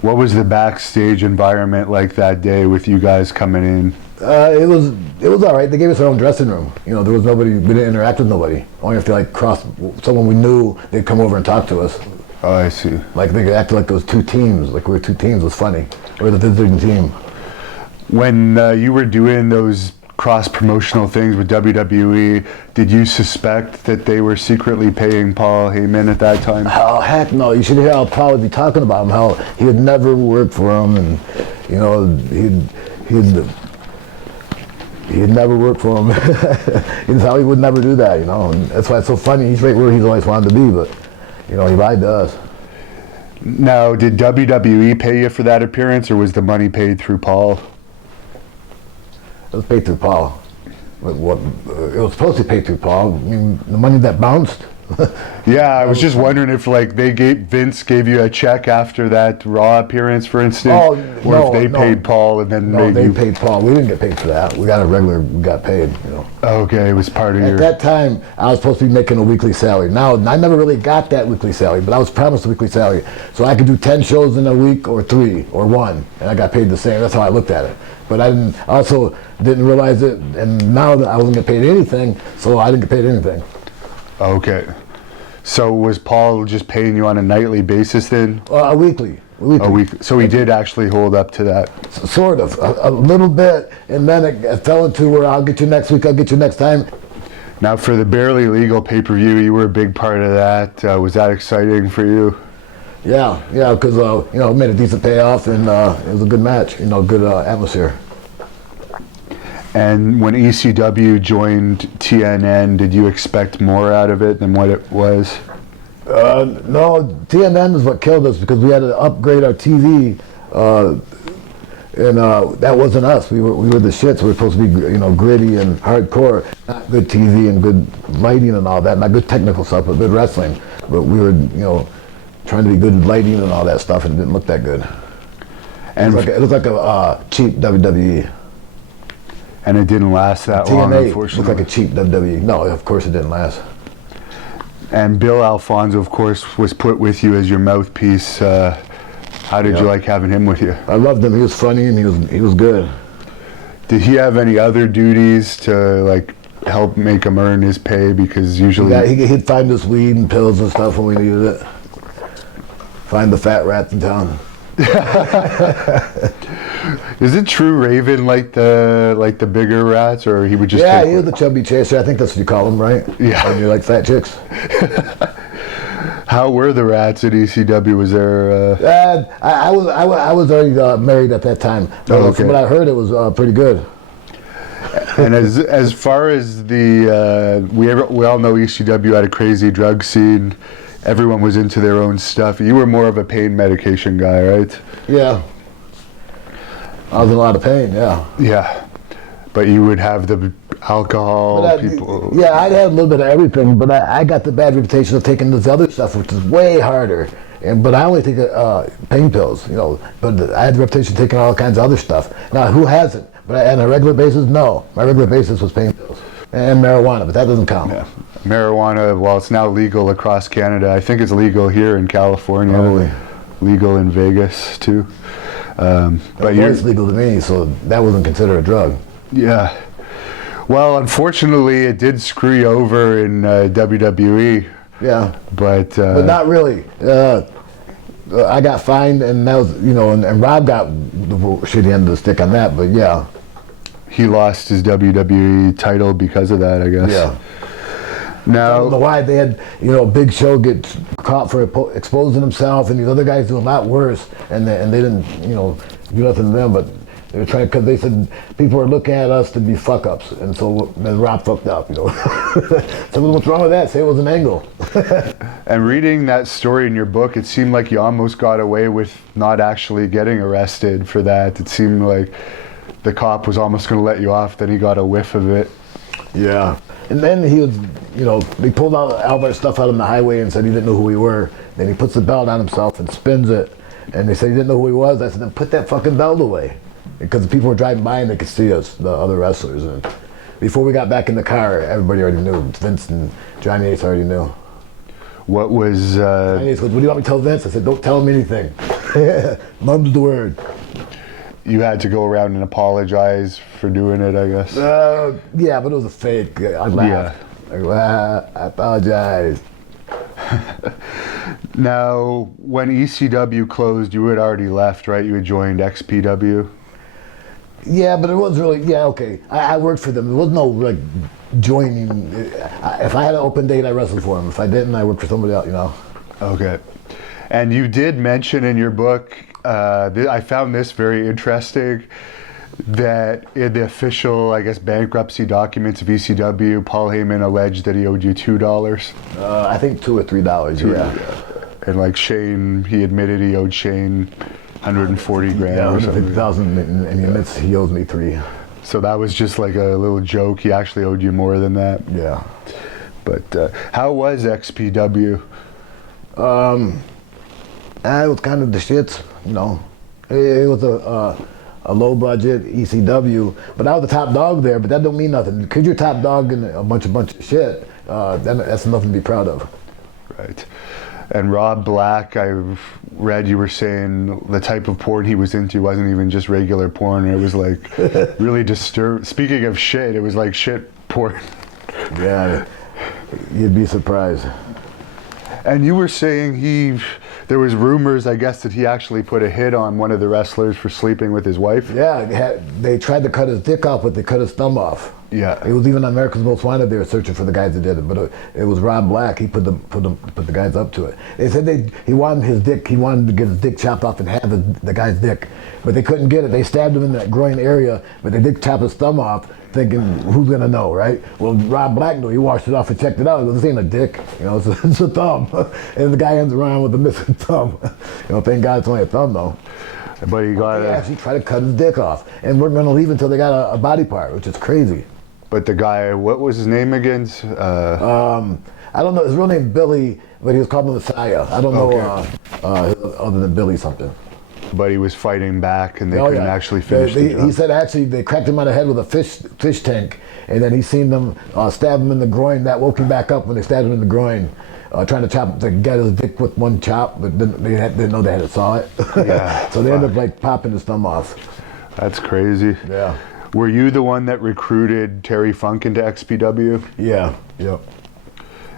What was the backstage environment like that day with you guys coming in? It was all right. They gave us our own dressing room. You know, there was nobody. We didn't interact with nobody. Only if they like crossed someone we knew, they'd come over and talk to us. Oh, I see. Like they acted like it was two teams. Like we were two teams. It was funny. We were the visiting team. When you were doing those cross-promotional things with WWE, did you suspect that they were secretly paying Paul Heyman at that time? Oh heck no! You should hear how Paul would be talking about him. How he would never work for him, and you know he'd never work for him. He's how he would never do that. You know, and that's why it's so funny. He's right where he's always wanted to be, but you know he lied to us. Now, did WWE pay you for that appearance, or was the money paid through Paul? It was paid through Paul. It was supposed to be paid through Paul. I mean, the money that bounced. Yeah, I was just wondering if like Vince gave you a check after that Raw appearance, for instance, or if they paid Paul and then they paid Paul. We didn't get paid for that. We got paid. You know. Okay, it was part of At that time, I was supposed to be making a weekly salary. Now, I never really got that weekly salary, but I was promised a weekly salary, so I could do 10 shows in a week, or 3, or 1, and I got paid the same. That's how I looked at it. But I also didn't realize it, and now that I wasn't getting paid anything, so I didn't get paid anything. Okay. So was Paul just paying you on a nightly basis then? A weekly. A week. So he did actually hold up to that? Sort of. A little bit, and then it fell into where I'll get you next week, I'll get you next time. Now for the Barely Legal pay-per-view, you were a big part of that. Was that exciting for you? Yeah, because you know, it made a decent payoff, and it was a good match, you know, good atmosphere. And when ECW joined TNN, did you expect more out of it than what it was? No, TNN is what killed us, because we had to upgrade our TV, and that wasn't us. We were the shits. We were supposed to be, you know, gritty and hardcore. Not good TV and good lighting and all that. Not good technical stuff, but good wrestling. But we were, you know, trying to be good lighting and all that stuff, and it didn't look that good. And it looked like a cheap WWE. And it didn't last that long, unfortunately. Looked like a cheap WWE. No, of course it didn't last. And Bill Alfonso, of course, was put with you as your mouthpiece. How did you like having him with you? I loved him. He was funny, and he was good. Did he have any other duties to like help make him earn his pay? Because usually he'd find us weed and pills and stuff when we needed it. Find the fat rats in town. Is it true Raven liked the bigger rats, or he would just? Yeah, he was the chubby chaser. I think that's what you call him, right? Yeah. And you like fat chicks. How were the rats at ECW? Was there? I was already married at that time. But from what I heard, it was pretty good. And as far as the we all know ECW had a crazy drug scene. Everyone was into their own stuff. You were more of a pain medication guy, right? Yeah. I was in a lot of pain, yeah. Yeah. But you would have the alcohol, people... Yeah, I'd had a little bit of everything, but I got the bad reputation of taking this other stuff, which is way harder. But I only take pain pills, you know. But I had the reputation of taking all kinds of other stuff. Now, who hasn't? But on a regular basis, no. My regular basis was pain pills. And marijuana, but that doesn't count. Yeah. Marijuana, well, it's now legal across Canada. I think it's legal here in California. Probably. Legal in Vegas, too. But it's legal to me, so that wasn't considered a drug. Yeah. Well, unfortunately, it did screw you over in WWE. Yeah. But not really. I got fined, and that was, you know, and Rob got the shitty end of the stick on that, but yeah. He lost his WWE title because of that, I guess. Yeah. Now, I don't know why they had, you know, Big Show get caught for exposing himself, and these other guys do a lot worse, and they didn't, you know, do nothing to them, but they were trying, because they said people were looking at us to be fuck-ups, and so then Rob fucked up, you know. So what's wrong with that? Say it was an angle. And reading that story in your book, it seemed like you almost got away with not actually getting arrested for that. It seemed like the cop was almost going to let you off, then he got a whiff of it. Yeah. And then he was, you know, they pulled all of our stuff out on the highway and said he didn't know who we were. Then he puts the belt on himself and spins it. And they said he didn't know who he was. I said, then put that fucking belt away. Because the people were driving by and they could see us, the other wrestlers. And before we got back in the car, everybody already knew. Vince and Johnny Ace already knew. What was... Johnny Ace goes, what do you want me to tell Vince? I said, don't tell him anything. Mum's the word. You had to go around and apologize for doing it, I guess. Yeah, but it was a fake. I laughed. I apologize. Now, when ECW closed, you had already left, right? You had joined XPW. Yeah, but it was really, yeah, okay. I worked for them. There was no, like, joining. If I had an open date, I wrestled for them. If I didn't, I worked for somebody else, you know. Okay. And you did mention in your book, I found this very interesting, that in the official, I guess, bankruptcy documents of ECW, Paul Heyman alleged that he owed you $2. I think $2 or $3, yeah. And like Shane, he admitted he owed Shane 140 grand Yeah, or something. 150,000, and he admits he owes me $3. So that was just like a little joke. He actually owed you more than that. Yeah. But how was XPW? It was kind of the shits, you know. It was a low budget ECW, but I was the top dog there. But that don't mean nothing because you're top dog in a bunch of shit. That's nothing to be proud of. Right. And Rob Black, I read you were saying the type of porn he was into wasn't even just regular porn. It was like really disturbed. Speaking of shit, it was like shit porn. Yeah, you'd be surprised. And you were saying there was rumors, I guess, that he actually put a hit on one of the wrestlers for sleeping with his wife. Yeah, they tried to cut his dick off, but they cut his thumb off. Yeah. It was even on America's Most Wanted. They were searching for the guys that did it, but it was Rob Black. He put the guys up to it. They said he wanted his dick. He wanted to get his dick chopped off and have the guy's dick, but they couldn't get it. They stabbed him in that groin area, but they did chop his thumb off, thinking who's gonna know, right? Well, Rob Black knew. He washed it off and checked it out. He goes, "This ain't a dick, you know. It's a thumb." And the guy ends around with a missing thumb. You know, thank God it's only a thumb though. But he got They actually tried to cut his dick off, and we're gonna leave until they got a body part, which is crazy. But the guy, what was his name again? I don't know. His real name Billy, but he was called the Messiah. I don't know other than Billy something. But he was fighting back, and they couldn't actually finish the job. He said actually they cracked him on the head with a fish tank, and then he seen them stab him in the groin. That woke him back up when they stabbed him in the groin, trying to get his dick with one chop, but they didn't know they had to saw it. Yeah, so they ended up like popping his thumb off. That's crazy. Yeah. Were you the one that recruited Terry Funk into XPW? Yeah. Yep.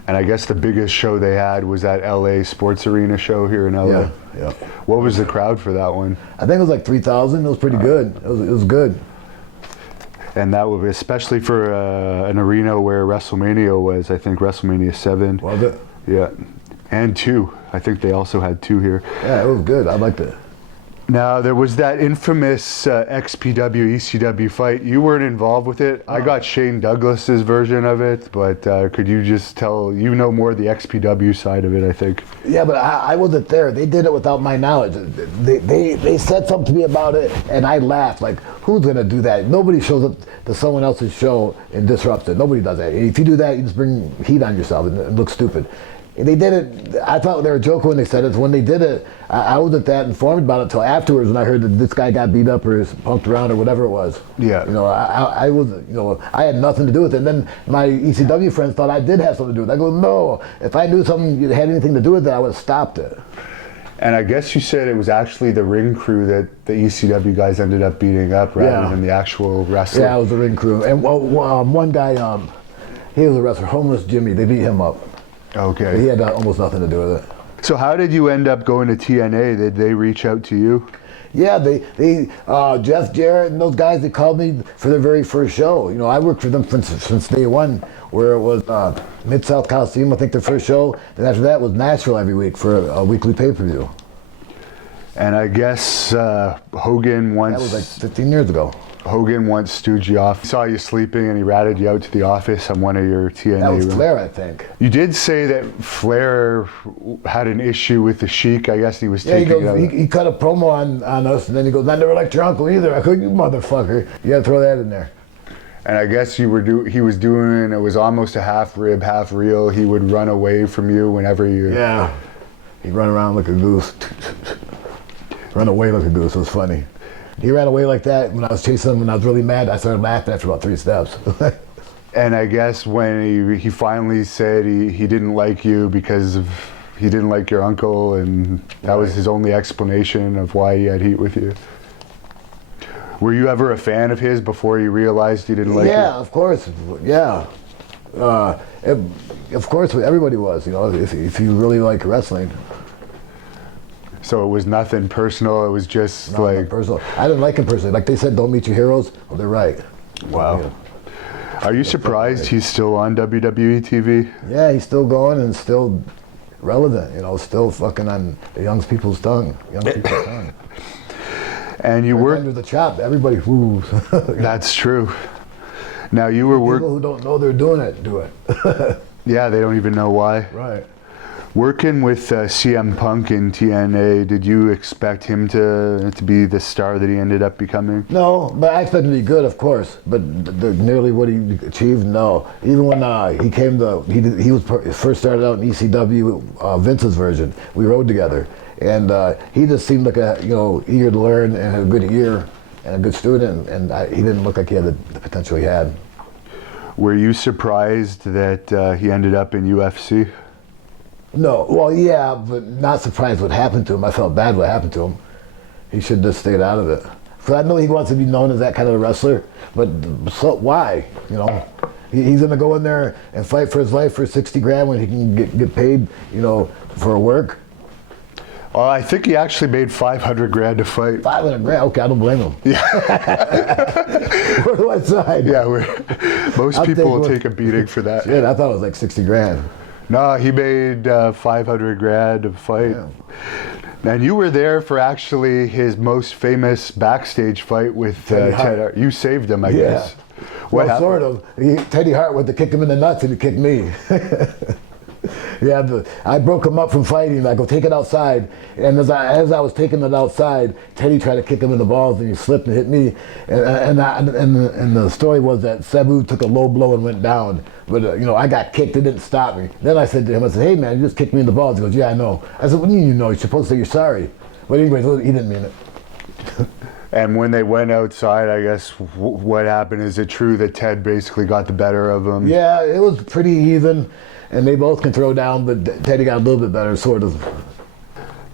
And I guess the biggest show they had was that LA Sports Arena show here in LA. Yeah. Yeah. What was the crowd for that one? I think it was like 3,000. It was pretty good. It was good. And that would be, especially for an arena where WrestleMania was, I think WrestleMania 7. Was it? Yeah. And 2. I think they also had 2 here. Yeah, it was good. I liked it. Now, there was that infamous XPW, ECW fight. You weren't involved with it. I got Shane Douglas's version of it, but could you just tell, you know more the XPW side of it, I think. Yeah, but I wasn't there. They did it without my knowledge. They said something to me about it, and I laughed. Like, who's going to do that? Nobody shows up to someone else's show and disrupts it. Nobody does that. If you do that, you just bring heat on yourself and it looks stupid. And they did it. I thought they were joking when they said it. When they did it, I wasn't that informed about it until afterwards when I heard that this guy got beat up or punked around or whatever it was. Yeah. You know, I was, you know, I had nothing to do with it. And then my ECW friends thought I did have something to do with it. I go, no. If I knew something had anything to do with it, I would have stopped it. And I guess you said it was actually the ring crew that the ECW guys ended up beating up rather than the actual wrestler. Yeah, it was the ring crew. And one guy, he was a wrestler, Homeless Jimmy. They beat him up. Okay. He had almost nothing to do with it. So how did you end up going to TNA? Did they reach out to you? Yeah, they Jeff Jarrett and those guys, they called me for their very first show. You know, I worked for them since day one, where it was Mid-South Coliseum, I think their first show. Then after that was Nashville every week for a weekly pay-per-view. And I guess Hogan once... That was like 15 years ago. Hogan once stooge you off. He saw you sleeping and he ratted you out to the office on one of your TNA That was rooms. Flair, I think. You did say that Flair had an issue with the Sheik. I guess he was taking he cut a promo on us, and then he goes, "I never liked your uncle either." I go, "You motherfucker, you gotta throw that in there." And I guess he was doing, it was almost a half rib, half real. He would run away from you whenever you... Yeah. He'd run around like a goose. Run away like a goose. It was funny. He ran away like that when I was chasing him. When I was really mad, I started laughing after about 3 steps. And I guess when he finally said he didn't like you because he didn't like your uncle, and that was his only explanation of why he had heat with you. Were you ever a fan of his before you realized you didn't like Yeah, him? of course. Yeah. Of course, everybody was, if you really like wrestling. So it was nothing personal. It was just Not like, personal. I didn't like him personally. Like they said, don't meet your heroes. Well, they're right. wow. Yeah. Are you surprised he's still on WWE TV? Yeah, he's still going and still relevant, still fucking on the young people's tongue. And you Under the chop, everybody, whoo. That's true. Now you were People who don't know they're doing it, do it. Yeah, they don't even know why. Right. Working with CM Punk in TNA, did you expect him to be the star that he ended up becoming? No, but I expect him to be good, of course. But nearly what he achieved, no. Even when he came he was first started out in ECW, Vince's version. We rode together, and he just seemed like eager to learn and had a good ear and a good student. And he didn't look like he had the potential he had. Were you surprised that he ended up in UFC? No, well, yeah, but not surprised what happened to him. I felt bad what happened to him. He should have just stayed out of it. Because I know he wants to be known as that kind of a wrestler, but so why? He's going to go in there and fight for his life for 60 grand when he can get paid, for work. Well, I think he actually made 500 grand to fight. 500 grand? Okay, I don't blame him. Yeah. Where do I sign? Yeah, most people will take a beating for that. Shit, I thought it was like 60 grand. No, he made 500 grand to fight. Yeah. And you were there for actually his most famous backstage fight with Ted Hart. You saved him, I guess. What happened? Sort of. Teddy Hart went to kick him in the nuts and he kicked me. Yeah, I broke him up from fighting. I go, take it outside. And as I was taking it outside, Teddy tried to kick him in the balls and he slipped and hit me. And the story was that Sabu took a low blow and went down. But, I got kicked. It didn't stop me. Then I said to him, hey, man, you just kicked me in the balls. He goes, yeah, I know. I said, what do you mean you know? You're supposed to say you're sorry. But anyway, he didn't mean it. And when they went outside, I guess, what happened? Is it true that Ted basically got the better of him? Yeah, it was pretty even. And they both can throw down, but Teddy got a little bit better, sort of.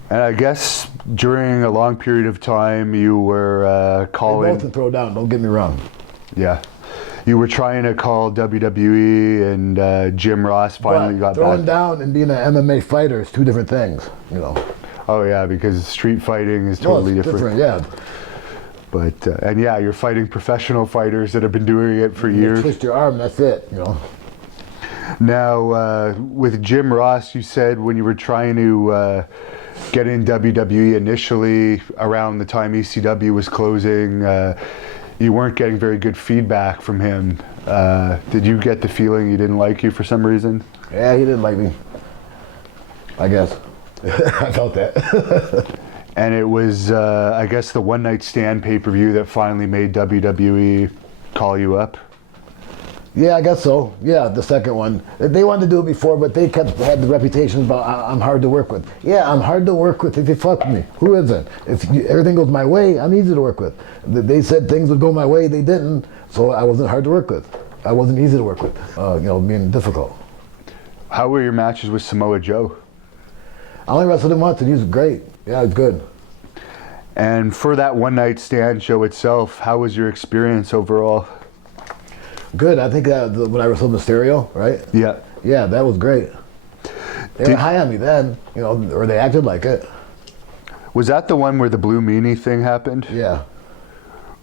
And I guess during a long period of time, you were calling... They both can throw down, don't get me wrong. Yeah. You were trying to call WWE, and Jim Ross finally got back. Throwing down and being an MMA fighter is two different things, Oh, yeah, because street fighting is totally different. Yeah. But, and yeah, you're fighting professional fighters that have been doing it for years. You twist your arm, that's it, Now, with Jim Ross, you said when you were trying to get in WWE initially, around the time ECW was closing, you weren't getting very good feedback from him. Did you get the feeling he didn't like you for some reason? Yeah, he didn't like me. I guess. I felt that. And it was, I guess, the One Night Stand pay-per-view that finally made WWE call you up? Yeah, I guess so. Yeah, the second one. They wanted to do it before, but they had the reputation about I'm hard to work with. Yeah, I'm hard to work with if you fuck with me. Who isn't? If everything goes my way, I'm easy to work with. They said things would go my way, they didn't, so I wasn't hard to work with. I wasn't easy to work with, being difficult. How were your matches with Samoa Joe? I only wrestled him once, and he was great. Yeah, he was good. And for that One Night Stand show itself, how was your experience overall? Good. I think when I wrestled Mysterio, right? Yeah. Yeah, that was great. They were high on me then, or they acted like it. Was that the one where the Blue Meanie thing happened? Yeah.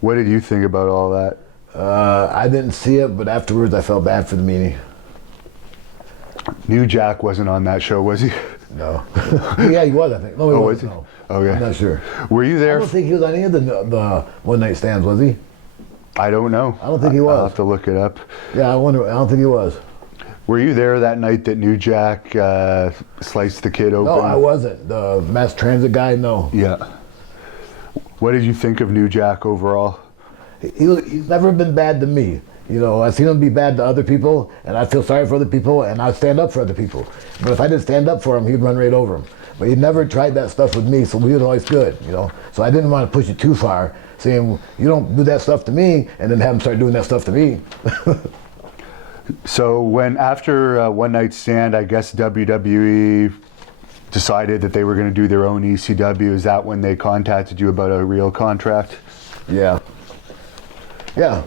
What did you think about all that? I didn't see it, but afterwards I felt bad for the meanie. New Jack wasn't on that show, was he? No. Yeah, he was, I think. No, he was he? No. Okay. I'm not sure. Were you there? I don't think he was on any of the One Night Stands, was he? I don't know. I don't think he was. I'll have to look it up. Yeah, I don't think he was. Were you there that night that New Jack sliced the kid open? No, I wasn't. The mass transit guy, no. Yeah. What did you think of New Jack overall? He's never been bad to me. I've seen him be bad to other people, and I feel sorry for other people, and I stand up for other people. But if I didn't stand up for him, he'd run right over him. But he never tried that stuff with me, so we were always good, So I didn't want to push it too far, saying, you don't do that stuff to me, and then have him start doing that stuff to me. So after One Night Stand, I guess WWE decided that they were going to do their own ECW. Is that when they contacted you about a real contract? Yeah. Yeah.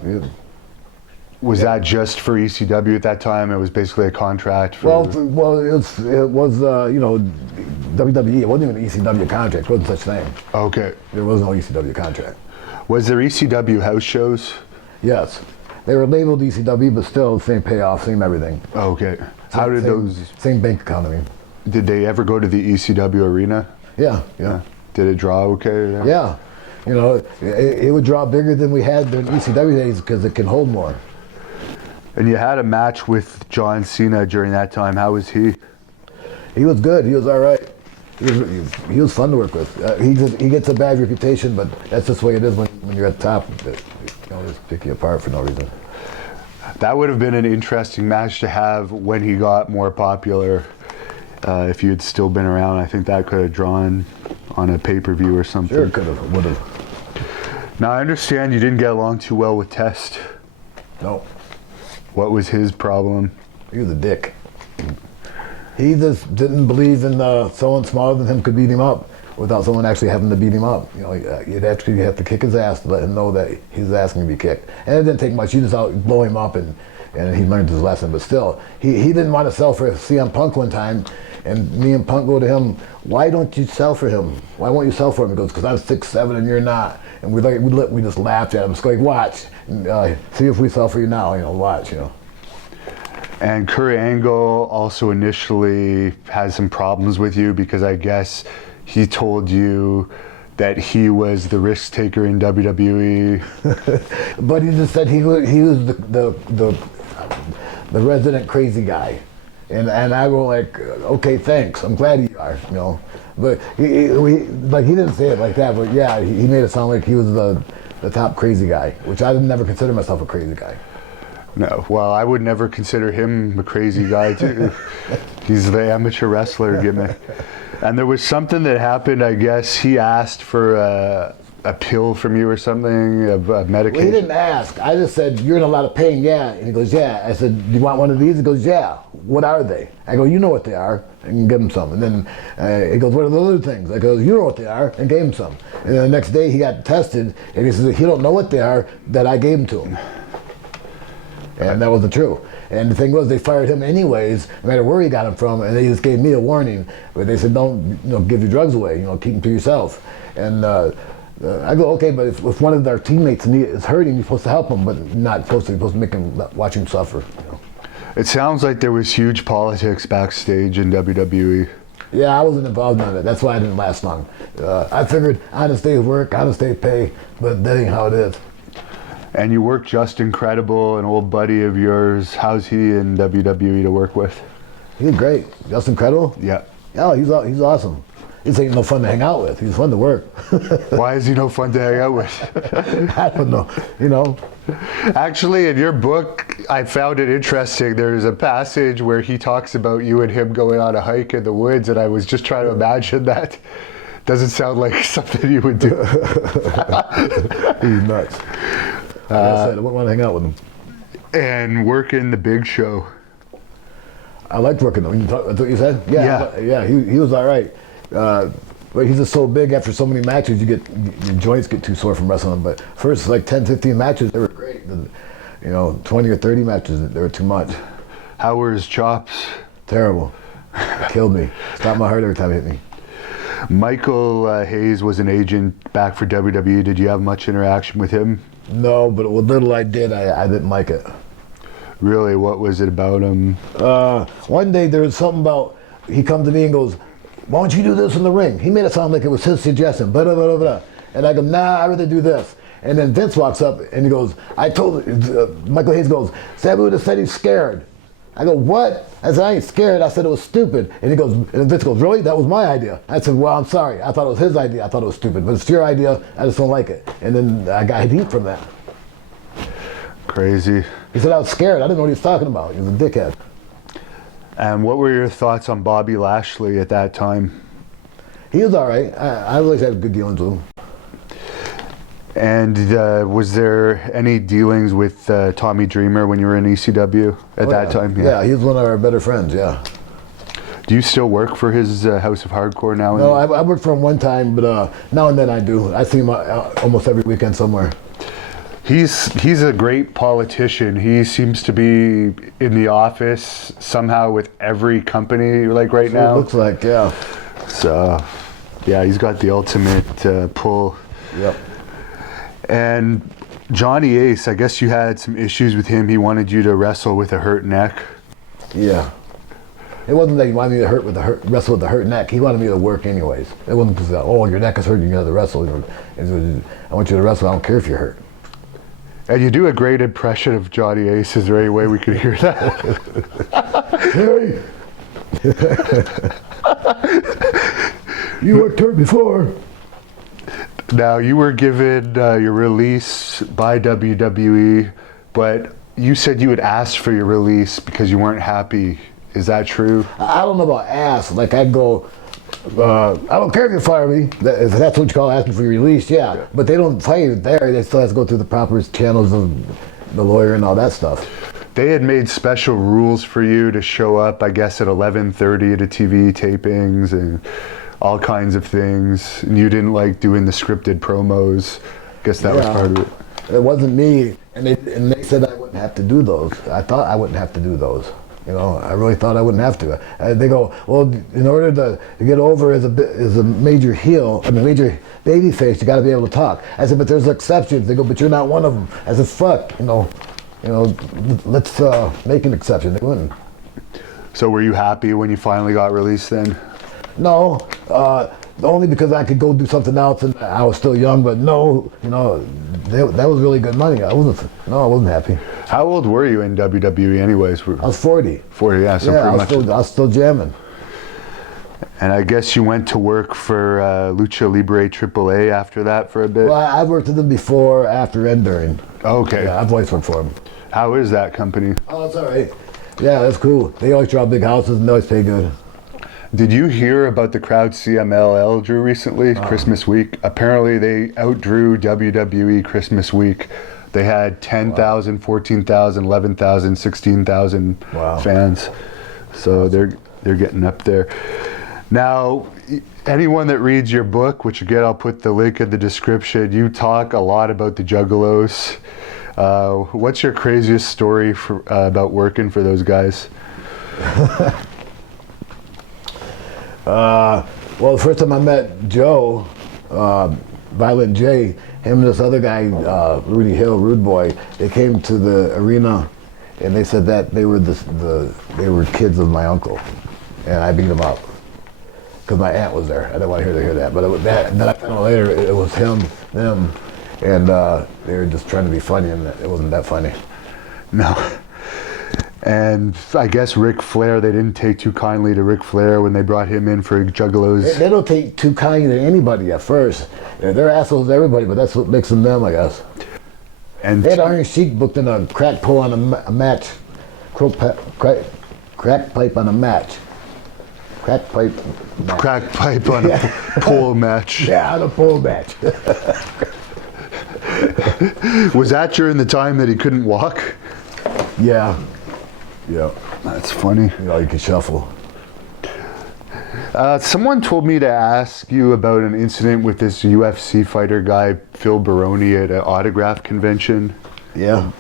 Was that just for ECW at that time? It was basically a contract for... Well, it was you know, WWE. It wasn't even an ECW contract. It wasn't such thing. Okay. There was no ECW contract. Was there ECW house shows? Yes. They were labeled ECW, but still same payoff, same everything. Okay. How did those... Same bank account, I mean. Did they ever go to the ECW arena? Yeah, yeah. Did it draw okay? There? Yeah. You know, it would draw bigger than we had during ECW days because it can hold more. And you had a match with John Cena during that time. How was he? He was good. He was all right. He was fun to work with. He gets a bad reputation, but that's just the way it is when you're at the top. You know, just pick you apart for no reason. That would have been an interesting match to have when he got more popular. If you had still been around, I think that could have drawn on a pay-per-view or something. Sure, could have, would have. Now, I understand you didn't get along too well with Test. No. What was his problem? He was a dick. He just didn't believe in someone smaller than him could beat him up without someone actually having to beat him up. You know, you'd actually have to kick his ass to let him know that he was asking to be kicked. And it didn't take much. You just blow him up and he learned his lesson. But still, he didn't want to sell for CM Punk one time. And me and Punk go to him, why don't you sell for him? Why won't you sell for him? He goes, because I'm 6'7" and you're not. And we just laughed at him. So like, watch, see if we sell for you now. You know, watch. You know. And Kurt Angle also initially had some problems with you because I guess he told you that he was the risk taker in WWE. But he just said he was the resident crazy guy. And I go like, okay, thanks. I'm glad you are, you know. But he didn't say it like that. But yeah, he made it sound like he was the top crazy guy, which I would never consider myself a crazy guy. No, well, I would never consider him a crazy guy too. He's the amateur wrestler gimmick. And there was something that happened. I guess he asked for a pill from you or something, a medication. Well, he didn't ask. I just said, you're in a lot of pain, yeah. And he goes, yeah. I said, do you want one of these? He goes, yeah. What are they? I go, you know what they are. I can give him some. And then he goes, what are the other things? I go, you know what they are, and gave him some. And then the next day he got tested, and he says, he don't know what they are, that I gave them to him. And that wasn't true. And the thing was, they fired him anyways, no matter where he got them from, and they just gave me a warning. But they said, don't give your drugs away, keep them to yourself. And I go, okay, but if one of our teammates is hurting, you're supposed to help him, but not supposed to. You're supposed to make him, watch him suffer. It sounds like there was huge politics backstage in WWE. Yeah, I wasn't involved in it. That's why I didn't last long. I figured honest day's work, honest day's pay, but that ain't how it is. And you work Just Incredible, an old buddy of yours. How's he in WWE to work with? He's great. Just Incredible? Yeah. Yeah, he's awesome. He's ain't no fun to hang out with. He's fun to work. Why is he no fun to hang out with? I don't know. Actually, in your book, I found it interesting. There's a passage where he talks about you and him going on a hike in the woods, and I was just trying to imagine that. Doesn't sound like something you would do. He's nuts. Like I said, I wouldn't want to hang out with him. And working the Big Show. I liked working him. That's what you said? Yeah. He was all right. But he's just so big after so many matches, your joints get too sore from wrestling him. But first, like 10, 15 matches, they were great. 20 or 30 matches, they were too much. How were his chops? Terrible. Killed me. Stopped my heart every time it hit me. Michael Hayes was an agent back for WWE. Did you have much interaction with him? No, but what little I did, I didn't like it. Really? What was it about him? One day there was something about, he come to me and goes, why don't you do this in the ring? He made it sound like it was his suggestion, blah, blah, blah, blah. And I go, nah, I'd rather do this. And then Vince walks up and he goes, Michael Hayes goes, Sabu just said he's scared. I go, what? I said, I ain't scared. I said it was stupid. And he goes, and Vince goes, really? That was my idea. I said, well, I'm sorry. I thought it was his idea. I thought it was stupid. But it's your idea. I just don't like it. And then I got heat from that. Crazy. He said I was scared. I didn't know what he was talking about. He was a dickhead. And what were your thoughts on Bobby Lashley at that time? He was all right. I always had good dealings with him. And was there any dealings with Tommy Dreamer when you were in ECW at that time? Yeah, he was one of our better friends, yeah. Do you still work for his House of Hardcore now? No, I worked for him one time, but now and then I do. I see him almost every weekend somewhere. He's a great politician. He seems to be in the office somehow with every company like right now. It looks like, yeah. So, yeah, he's got the ultimate pull. Yep. And Johnny Ace, I guess you had some issues with him. He wanted you to wrestle with a hurt neck. Yeah. It wasn't that he wanted me to wrestle with a hurt neck. He wanted me to work anyways. It wasn't because, oh, your neck is hurting, you have to wrestle. I want you to wrestle, I don't care if you're hurt. And you do a great impression of Johnny Ace. Is there any way we could hear that? Harry! You worked hurt before. Now, you were given your release by WWE, but you said you had asked for your release because you weren't happy. Is that true? I don't know about ask. Like, I'd go, I don't care if you fire me. If that's what you call asking for your release, yeah. But they don't fire you there. They still have to go through the proper channels of the lawyer and all that stuff. They had made special rules for you to show up, I guess, at 11:30 to TV tapings and all kinds of things. And you didn't like doing the scripted promos. I guess that was part of it. It wasn't me. And they said I wouldn't have to do those. I thought I wouldn't have to do those. You know, I really thought I wouldn't have to. They go, well, in order to get over as a major heel, major baby face, you got to be able to talk. I said, but there's exceptions. They go, but you're not one of them. I said, fuck, you know, let's make an exception. They wouldn't. So were you happy when you finally got released then? No, only because I could go do something else and I was still young. But no, you know, that was really good money. I wasn't happy. How old were you in WWE anyways? I was 40. 40, yeah. So yeah, pretty much. I was still jamming. And I guess you went to work for Lucha Libre AAA after that for a bit? Well, I worked with them before, after, and during. Okay. Yeah, I've always worked for them. How is that company? Oh, it's all right. Yeah, that's cool. They always draw big houses and they always pay good. Did you hear about the crowd CMLL drew recently, Christmas week? Apparently they outdrew WWE Christmas week. They had 10,000, 14,000, 11,000, 16,000 fans. So they're getting up there. Now, anyone that reads your book, which again I'll put the link in the description, you talk a lot about the Juggalos. What's your craziest story about working for those guys? Well, the first time I met Joe, Violent J, him and this other guy, Rudy Hill, Rude Boy, they came to the arena and they said that they were they were kids of my uncle, and I beat them up because my aunt was there. I didn't want to hear that, but then I found out later it was them, and they were just trying to be funny, and it wasn't that funny. No. And I guess Ric Flair, they didn't take too kindly to Ric Flair when they brought him in for Juggalos. They don't take too kindly to anybody at first. They're assholes to everybody, but that's what makes them them, I guess. And they had Iron Sheik booked in a crack pull on a match. Crack pipe on a match. Crack pipe match. Crack pipe on a pole match. Yeah, on a pole match. Was that during the time that he couldn't walk? Yeah. Yeah. That's funny. You know, you can shuffle. Someone told me to ask you about an incident with this UFC fighter guy, Phil Baroni, at an autograph convention. Yeah.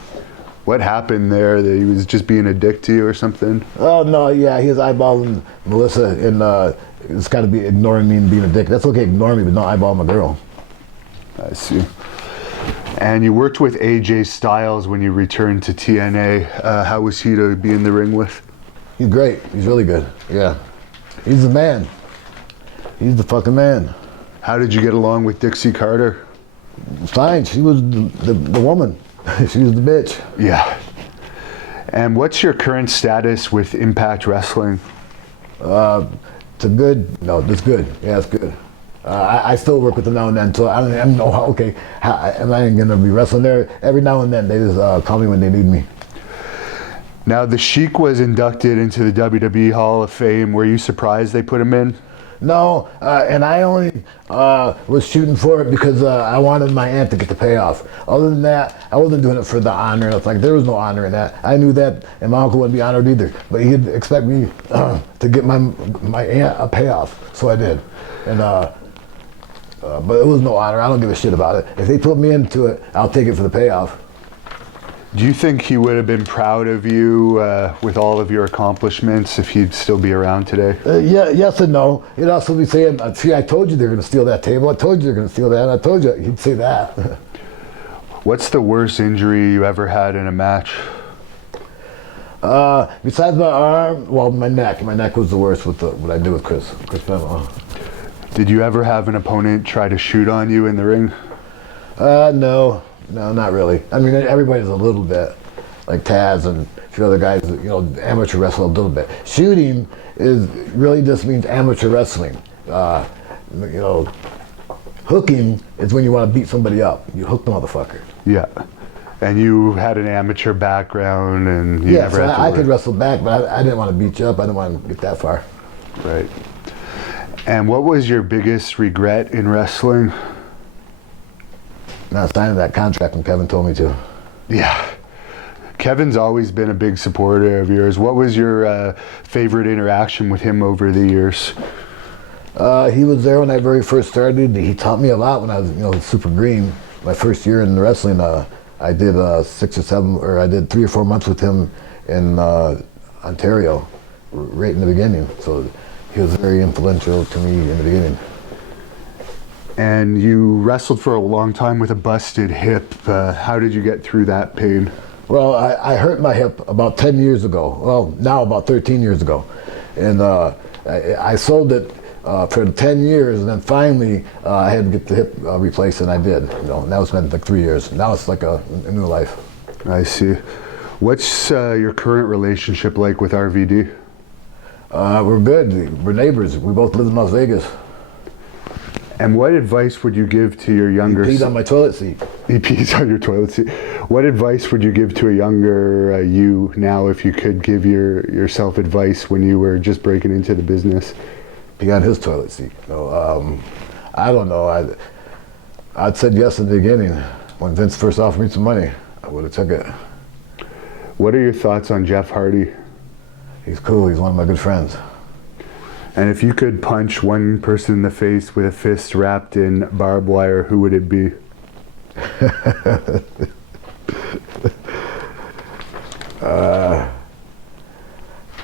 What happened there? That he was just being a dick to you or something? Oh, no, yeah, he was eyeballing Melissa, and it's got to be ignoring me and being a dick. That's okay, ignore me, but don't eyeball my girl. I see. And you worked with AJ Styles when you returned to TNA. How was he to be in the ring with? He's great. He's really good. Yeah. He's the man. He's the fucking man. How did you get along with Dixie Carter? Fine. She was the woman. She was the bitch. Yeah. And what's your current status with Impact Wrestling? It's it's good. Yeah, it's good. I still work with them now and then, so I don't know how, am I going to be wrestling there? Every now and then, they just call me when they need me. Now, the Sheik was inducted into the WWE Hall of Fame. Were you surprised they put him in? No, and I only was shooting for it because I wanted my aunt to get the payoff. Other than that, I wasn't doing it for the honor. It's like, there was no honor in that. I knew that, and my uncle wouldn't be honored either. But he'd expect me to get my aunt a payoff, so I did. And But it was no honor. I don't give a shit about it. If they put me into it, I'll take it for the payoff. Do you think he would have been proud of you with all of your accomplishments if he'd still be around today? Yeah, yes and no. He'd also be saying, see, I told you they're going to steal that table. I told you they're going to steal that. I told you. He'd say that. What's the worst injury you ever had in a match? Besides my arm, well, my neck. My neck was the worst with what I did with Chris Benoit. Did you ever have an opponent try to shoot on you in the ring? No, not really. I mean, everybody's a little bit, like Taz and a few other guys, amateur wrestle a little bit. Shooting really just means amateur wrestling. Hooking is when you want to beat somebody up. You hook the motherfucker. Yeah. And you had an amateur background, and you never had to I could wrestle back, but I didn't want to beat you up. I didn't want to get that far. Right. And what was your biggest regret in wrestling? Not signing that contract when Kevin told me to. Yeah. Kevin's always been a big supporter of yours. What was your favorite interaction with him over the years? He was there when I very first started. He taught me a lot when I was, super green. My first year in wrestling, I did 3 or 4 months with him in Ontario, right in the beginning. So he was very influential to me in the beginning. And you wrestled for a long time with a busted hip. How did you get through that pain? Well, I hurt my hip about 10 years ago. Well, now about 13 years ago. And I sold it for 10 years, and then finally I had to get the hip replaced, and I did. And that was been like 3 years. Now it's like a new life. I see. What's your current relationship like with RVD? We're good. We're neighbors. We both live in Las Vegas. And what advice would you give to your younger... He peed on my toilet seat. He pees on your toilet seat. What advice would you give to a younger you now, if you could give yourself advice when you were just breaking into the business? Pee on his toilet seat. I don't know. I'd said yes in the beginning. When Vince first offered me some money, I would have took it. What are your thoughts on Jeff Hardy? He's cool. He's one of my good friends. And if you could punch one person in the face with a fist wrapped in barbed wire, who would it be?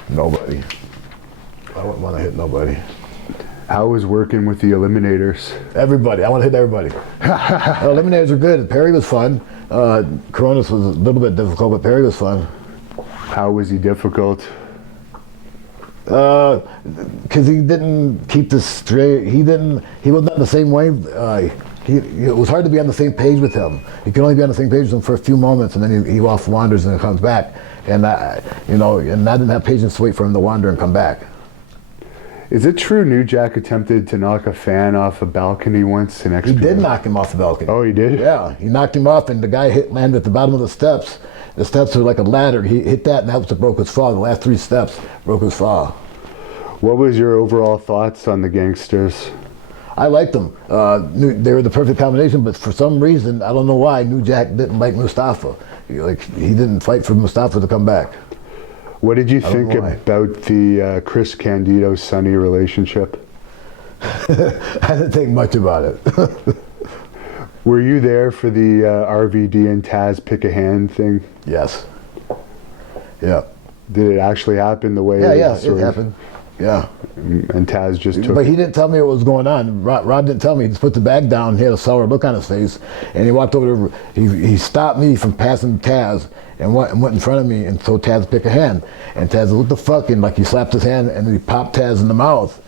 Nobody. I wouldn't want to hit nobody. How was working with the Eliminators? Everybody. I want to hit everybody. The Eliminators are good. Perry was fun. Coronas was a little bit difficult, but Perry was fun. How was he difficult? Because he didn't keep this straight. He was not the same way. It was hard to be on the same page with him. You can only be on the same page with him for a few moments, and then he off wanders and comes back. And I didn't have patience to wait for him to wander and come back. Is it true New Jack attempted to knock a fan off a balcony once in Expo? He did knock him off the balcony. Oh, he did? Yeah, he knocked him off, and the guy landed at the bottom of the steps. The steps were like a ladder. He hit that, and that was what broke his fall. The last 3 steps broke his fall. What was your overall thoughts on the Gangsters? I liked them. They were the perfect combination, but for some reason, I don't know why, New Jack didn't like Mustafa. He didn't fight for Mustafa to come back. What did you think about the Chris Candido-Sonny relationship? I didn't think much about it. Were you there for the RVD and Taz pick a hand thing? Yes. Yeah. Did it actually happen the way? Yeah, it happened. Yeah. And Taz just took... But he didn't tell me what was going on. Rod didn't tell me. He just put the bag down. He had a sour look on his face. And he walked over he stopped me from passing Taz and went in front of me and told Taz to pick a hand. And Taz, what the fuck? And he slapped his hand and then he popped Taz in the mouth.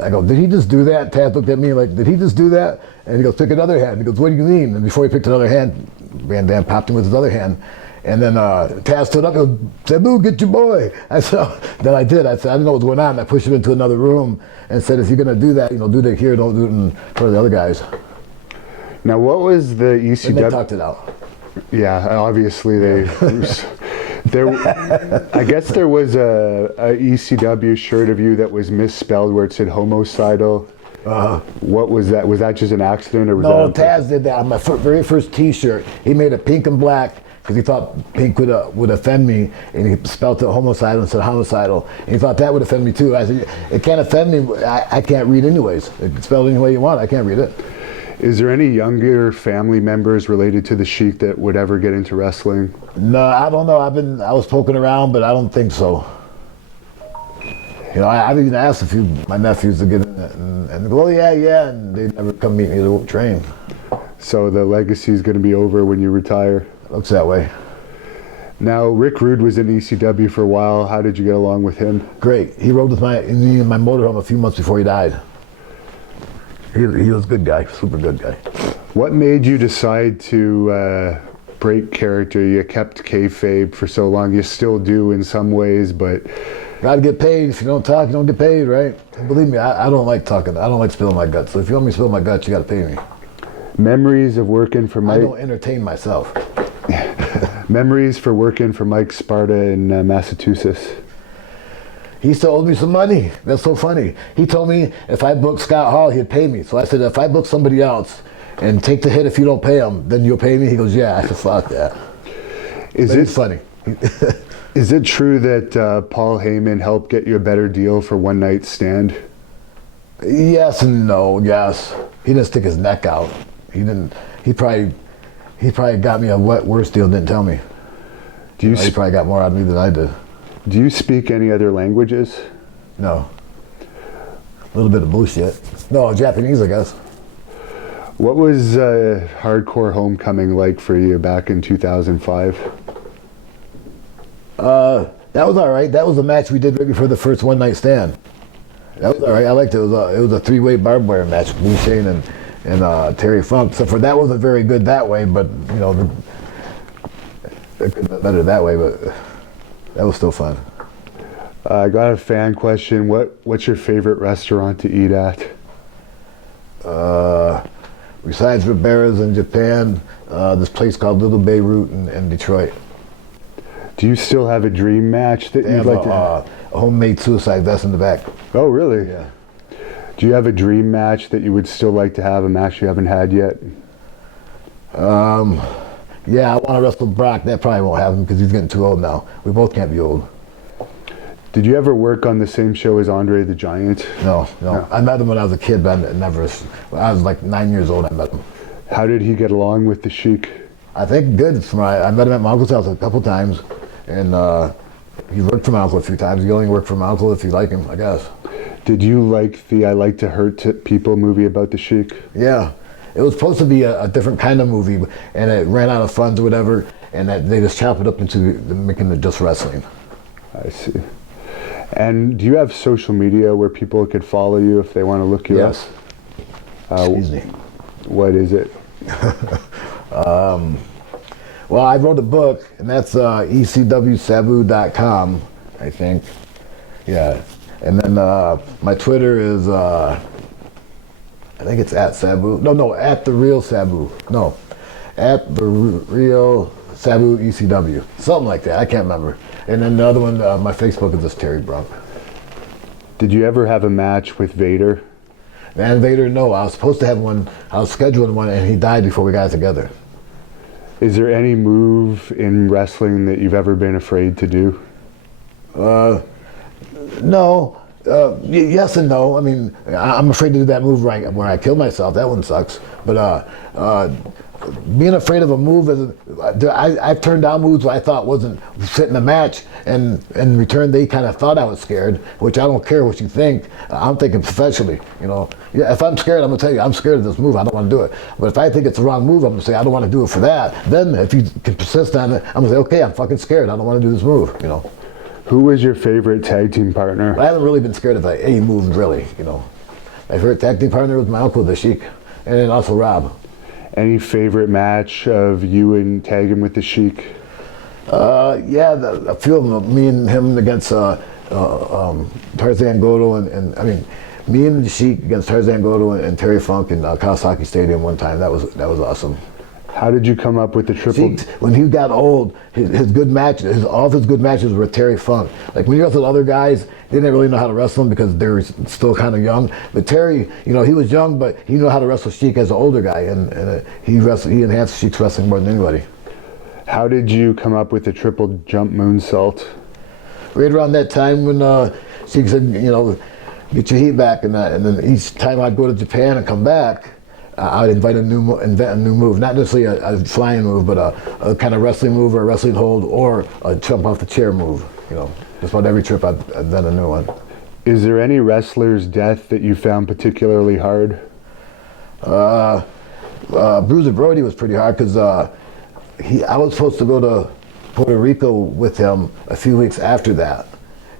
I go, did he just do that? Taz looked at me like, did he just do that? And he goes, pick another hand. He goes, what do you mean? And before he picked another hand, Van Dam popped him with his other hand. And then Taz stood up and goes, Sabu, get your boy. I said, then I did. I said, I didn't know what was going on. I pushed him into another room and said, if you're going to do that, do it here, don't do it in front of the other guys. Now, what was the ECW? And they talked it out. Yeah, obviously they... I guess there was a ECW shirt of you that was misspelled where it said homicidal. What was that? Was that just an accident, or was no? that Taz did that on my very first T-shirt. He made it pink and black because he thought pink would offend me, and he spelled it homicidal instead of homicidal. And he thought that would offend me too. I said, it can't offend me. I can't read anyways. Spell it any way you want. I can't read it. Is there any younger family members related to the Sheik that would ever get into wrestling? No, I don't know. I was poking around, but I don't think so. You know, I've even asked a few of my nephews to get in it, and they go, oh, yeah, and they never come meet me to train. So the legacy is going to be over when you retire? Looks that way. Now, Rick Rude was in ECW for a while. How did you get along with him? Great. He rode with in my motorhome a few months before he died. He was a good guy, super good guy. What made you decide to break character? You kept kayfabe for so long. You still do in some ways, but... Gotta get paid. If you don't talk, you don't get paid, right? And believe me, I don't like talking. I don't like spilling my guts. So if you want me to spill my guts, you gotta pay me. Memories of working for Mike... I don't entertain myself. Memories for working for Mike Sparta in Massachusetts. He still owed me some money. That's so funny. He told me if I booked Scott Hall, he'd pay me. So I said, if I book somebody else and take the hit if you don't pay him, then you'll pay me? He goes, yeah. I said, fuck that. It's funny. Is it true that Paul Heyman helped get you a better deal for One Night Stand? Yes and no, yes. He didn't stick his neck out. He didn't. He probably got me a worse deal and didn't tell me. He probably got more out of me than I did. Do you speak any other languages? No. A little bit of bullshit. No, Japanese, I guess. What was Hardcore Homecoming like for you back in 2005? That was all right. That was the match we did right before the first One Night Stand. That was all right. I liked it. It was a three-way barbed wire match. Blue Shane and Terry Funk. So for that wasn't very good that way, but you know, it could have been better that way. But that was still fun. I got a fan question. What's your favorite restaurant to eat at? Besides Ribera's in Japan, this place called Little Beirut in Detroit. Do you still have a dream match that you'd like to have? A homemade suicide vest in the back. Oh, really? Yeah. Do you have a dream match that you would still like to have, a match you haven't had yet? Yeah, I want to wrestle Brock. That probably won't happen because he's getting too old now. We both can't be old. Did you ever work on the same show as Andre the Giant? No. I met him when I was a kid, but when I was like 9 years old, I met him. How did he get along with the Sheik? I think good. I met him at my uncle's house a couple times, and he worked for my uncle a few times. You only work for my uncle if you like him, I guess. Did you like the I Like to Hurt People movie about the Sheik? Yeah. It was supposed to be a different kind of movie, and it ran out of funds or whatever, and they just chopped it up into making it just wrestling. I see. And do you have social media where people could follow you if they want to look you up? Yes. Excuse me. What is it? Well, I wrote a book, and that's ecwsabu.com, I think. Yeah. And then my Twitter is, I think it's at Sabu. No, at the real Sabu. No, at the real Sabu ECW. Something like that. I can't remember. And then the other one, my Facebook is just Terry Brunk. Did you ever have a match with Vader? Man, Vader, no. I was supposed to have one. I was scheduling one, and he died before we got together. Is there any move in wrestling that you've ever been afraid to do? No. Yes and no. I mean, I'm afraid to do that move where I kill myself. That one sucks. But being afraid of a move, I've turned down moves I thought wasn't fitting the match, and in return they kind of thought I was scared, which I don't care what you think. I'm thinking professionally, you know. Yeah, if I'm scared, I'm gonna tell you I'm scared of this move. I don't want to do it. But if I think it's the wrong move, I'm gonna say I don't want to do it for that. Then if you can persist on it, I'm gonna say okay, I'm fucking scared. I don't want to do this move, you know. Who was your favorite tag team partner? I haven't really been scared of any move, really, you know. My favorite tag team partner was my uncle, the Sheik, and then also Rob. Any favorite match of you and tagging with the Sheik? Yeah, a few of them. Me and him against Tarzan Goto, and I mean, me and the Sheik against Tarzan Goto and Terry Funk in Kawasaki Stadium one time. That was awesome. How did you come up with the triple? See, when he got old, his good matches, all of his good matches were Terry Funk. Like when you wrestled other guys, they didn't really know how to wrestle him because they were still kind of young. But Terry, you know, he was young, but he knew how to wrestle Sheik as an older guy, and he enhanced Sheik's wrestling more than anybody. How did you come up with the triple jump moonsault? Right around that time when Sheik said, you know, get your heat back, and then each time I'd go to Japan and come back, I'd invent a new move, not necessarily a flying move, but a kind of wrestling move or a wrestling hold or a jump off the chair move. You know, just about every trip I've done a new one. Is there any wrestler's death that you found particularly hard? Bruiser Brody was pretty hard because I was supposed to go to Puerto Rico with him a few weeks after that.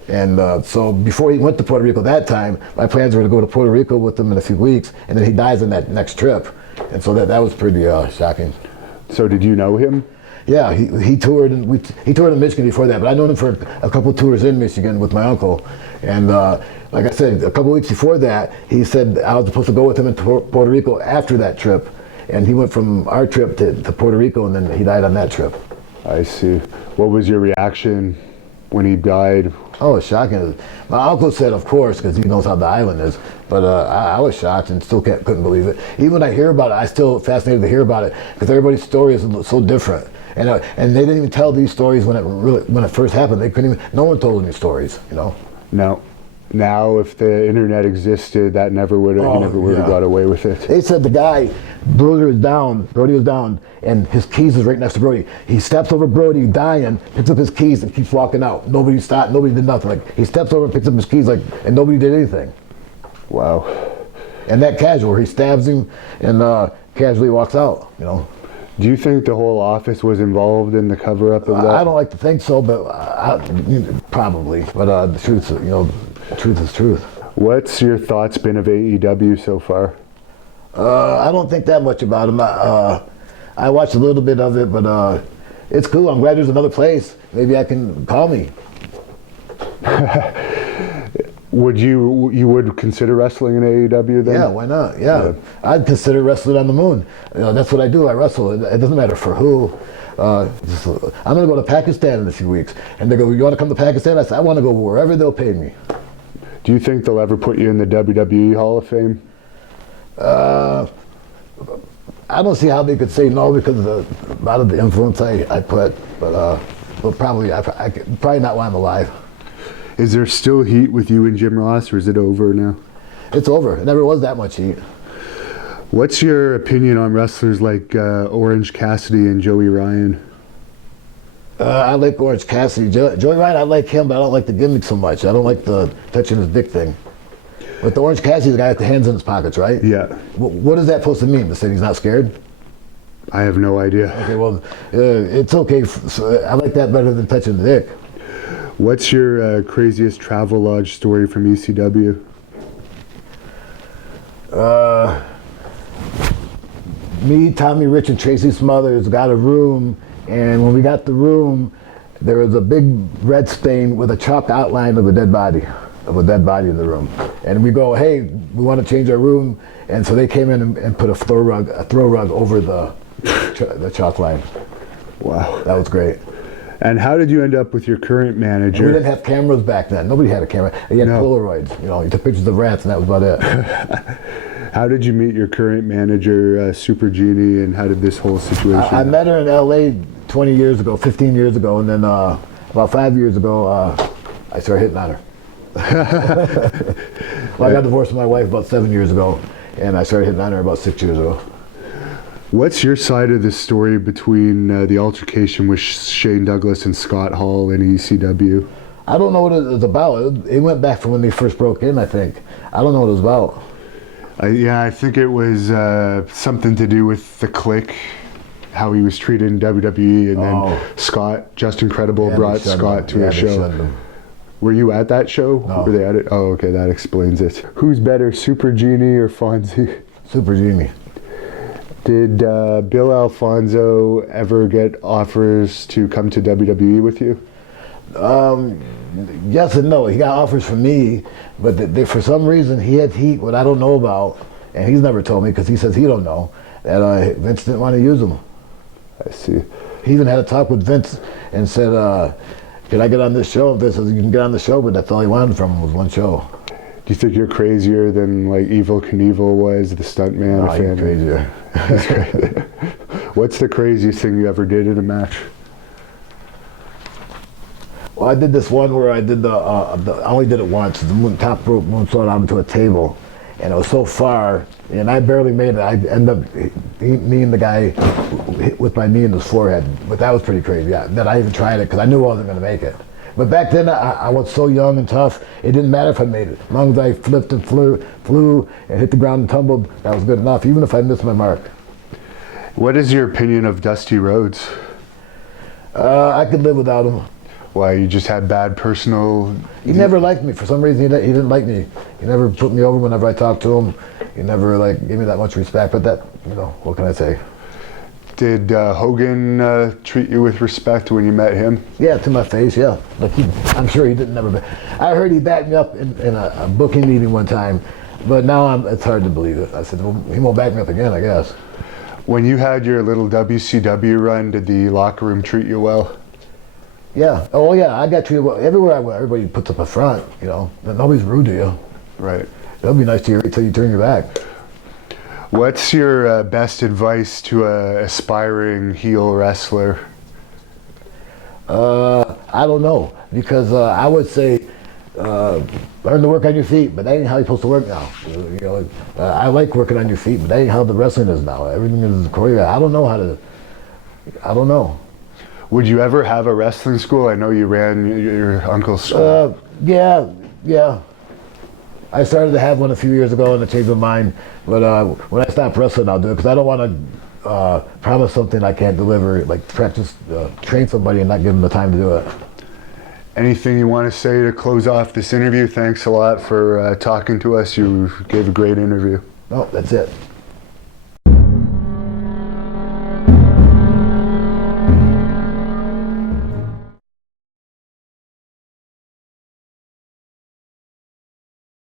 And so before he went to Puerto Rico that time, my plans were to go to Puerto Rico with him in a few weeks, and then he dies on that next trip. And so that was pretty shocking. So did you know him? Yeah, he toured he toured in Michigan before that, but I known him for a couple tours in Michigan with my uncle. And like I said, a couple weeks before that, he said I was supposed to go with him to Puerto Rico after that trip. And he went from our trip to Puerto Rico, and then he died on that trip. I see. What was your reaction when he died? Oh, it was shocking. My uncle said, of course, because he knows how the island is. But I was shocked and still couldn't believe it. Even when I hear about it, I still fascinated to hear about it because everybody's story is so different. And they didn't even tell these stories when it first happened. They couldn't even. No one told any stories, you know. No. Now, if the internet existed, that never would have. He never would have got away with it. They said the guy, Brody was down, and his keys was right next to Brody. He steps over Brody, dying, picks up his keys, and keeps walking out. Nobody stopped. Nobody did nothing. Like he steps over, picks up his keys, and nobody did anything. Wow. And that casual, where he stabs him and casually walks out. You know. Do you think the whole office was involved in the cover-up of that? I don't like to think so, but probably. But the truth, truth is truth. What's your thoughts been of AEW so far? I don't think that much about him. I watched a little bit of it, but it's cool. I'm glad there's another place. Maybe I can call me. Would you would consider wrestling in AEW then? Yeah, why not? Yeah. I'd consider wrestling on the moon. That's what I do. I wrestle. It doesn't matter for who. I'm going to go to Pakistan in a few weeks. And they go, you want to come to Pakistan? I said, I want to go wherever they'll pay me. Do you think they'll ever put you in the WWE Hall of Fame? I don't see how they could say no because of a lot of the influence I put. But probably not while I'm alive. Is there still heat with you and Jim Ross, or is it over now? It's over. It never was that much heat. What's your opinion on wrestlers like Orange Cassidy and Joey Ryan? I like Orange Cassidy. Joey Ryan, I like him, but I don't like the gimmick so much. I don't like the touching his dick thing. But the Orange Cassidy, the guy with the hands in his pockets, right? Yeah. What is that supposed to mean? To say he's not scared? I have no idea. Okay, well, it's okay. I like that better than touching the dick. What's your craziest travel lodge story from ECW? Me, Tommy Rich, and Tracy Smothers got a room, and when we got the room, there was a big red stain with a chalk outline of a dead body in the room. And we go, hey, we want to change our room, and so they came in and put a throw rug over the chalk line. Wow, that was great. And how did you end up with your current manager? And we didn't have cameras back then. Nobody had a camera. You had Polaroids. You took pictures of rats, and that was about it. How did you meet your current manager, Super Genie, and how did this whole situation I met her in LA 15 years ago, and then about 5 years ago, I started hitting on her. Well, I got divorced from my wife about 7 years ago, and I started hitting on her about 6 years ago. What's your side of the story between the altercation with Shane Douglas and Scott Hall in ECW? I don't know what it was about. It went back from when they first broke in, I think. I don't know what it was about. I think it was something to do with the Clique, how he was treated in WWE, and then Scott, Just Incredible, brought Scott to a show. Were you at that show? No. Were they at it? Oh, okay, that explains it. Who's better, Super Genie or Fonzie? Super Genie. Did Bill Alfonso ever get offers to come to WWE with you? Yes and no. He got offers from me, but for some reason he had heat, what I don't know about, and he's never told me because he says he don't know, that Vince didn't want to use him. I see. He even had a talk with Vince and said, can I get on this show? Vince says, you can get on the show, but that's all he wanted from him was one show. Do you think you're crazier than like Evel Knievel was, the stuntman? No, you're crazier. He's crazy. What's the craziest thing you ever did in a match? Well, I did this one where I did I only did it once, the top rope moonsault onto a table. and it was so far, and I barely made it. I ended up kneeing the guy with my knee in his forehead, but that was pretty crazy. Yeah, that I even tried it because I knew I wasn't going to make it. But back then, I was so young and tough, it didn't matter if I made it. As long as I flipped and flew and hit the ground and tumbled, that was good enough, even if I missed my mark. What is your opinion of Dusty Rhodes? I could live without him. Why, you just had bad personal... He never liked me. For some reason, he didn't like me. He never put me over whenever I talked to him. He never gave me that much respect. But that, what can I say? Did Hogan treat you with respect when you met him? Yeah, to my face, yeah. I'm sure he didn't never. I heard he backed me up in a booking meeting one time, but now it's hard to believe it. I said, well, he won't back me up again, I guess. When you had your little WCW run, did the locker room treat you well? Yeah. Oh, yeah. I got treated well. Everywhere I went, everybody puts up a front. Nobody's rude to you. Right. They'll be nice to you until you turn your back. What's your best advice to an aspiring heel wrestler? I don't know, because I would say learn to work on your feet, but that ain't how you're supposed to work now. I like working on your feet, but that ain't how the wrestling is now. Everything is choreographed. I don't know. Would you ever have a wrestling school? I know you ran your uncle's school. Yeah. I started to have one a few years ago and I changed my mind. But when I stop wrestling, I'll do it, because I don't want to promise something I can't deliver, like train somebody and not give them the time to do it. Anything you want to say to close off this interview? Thanks a lot for talking to us. You gave a great interview. No, that's it.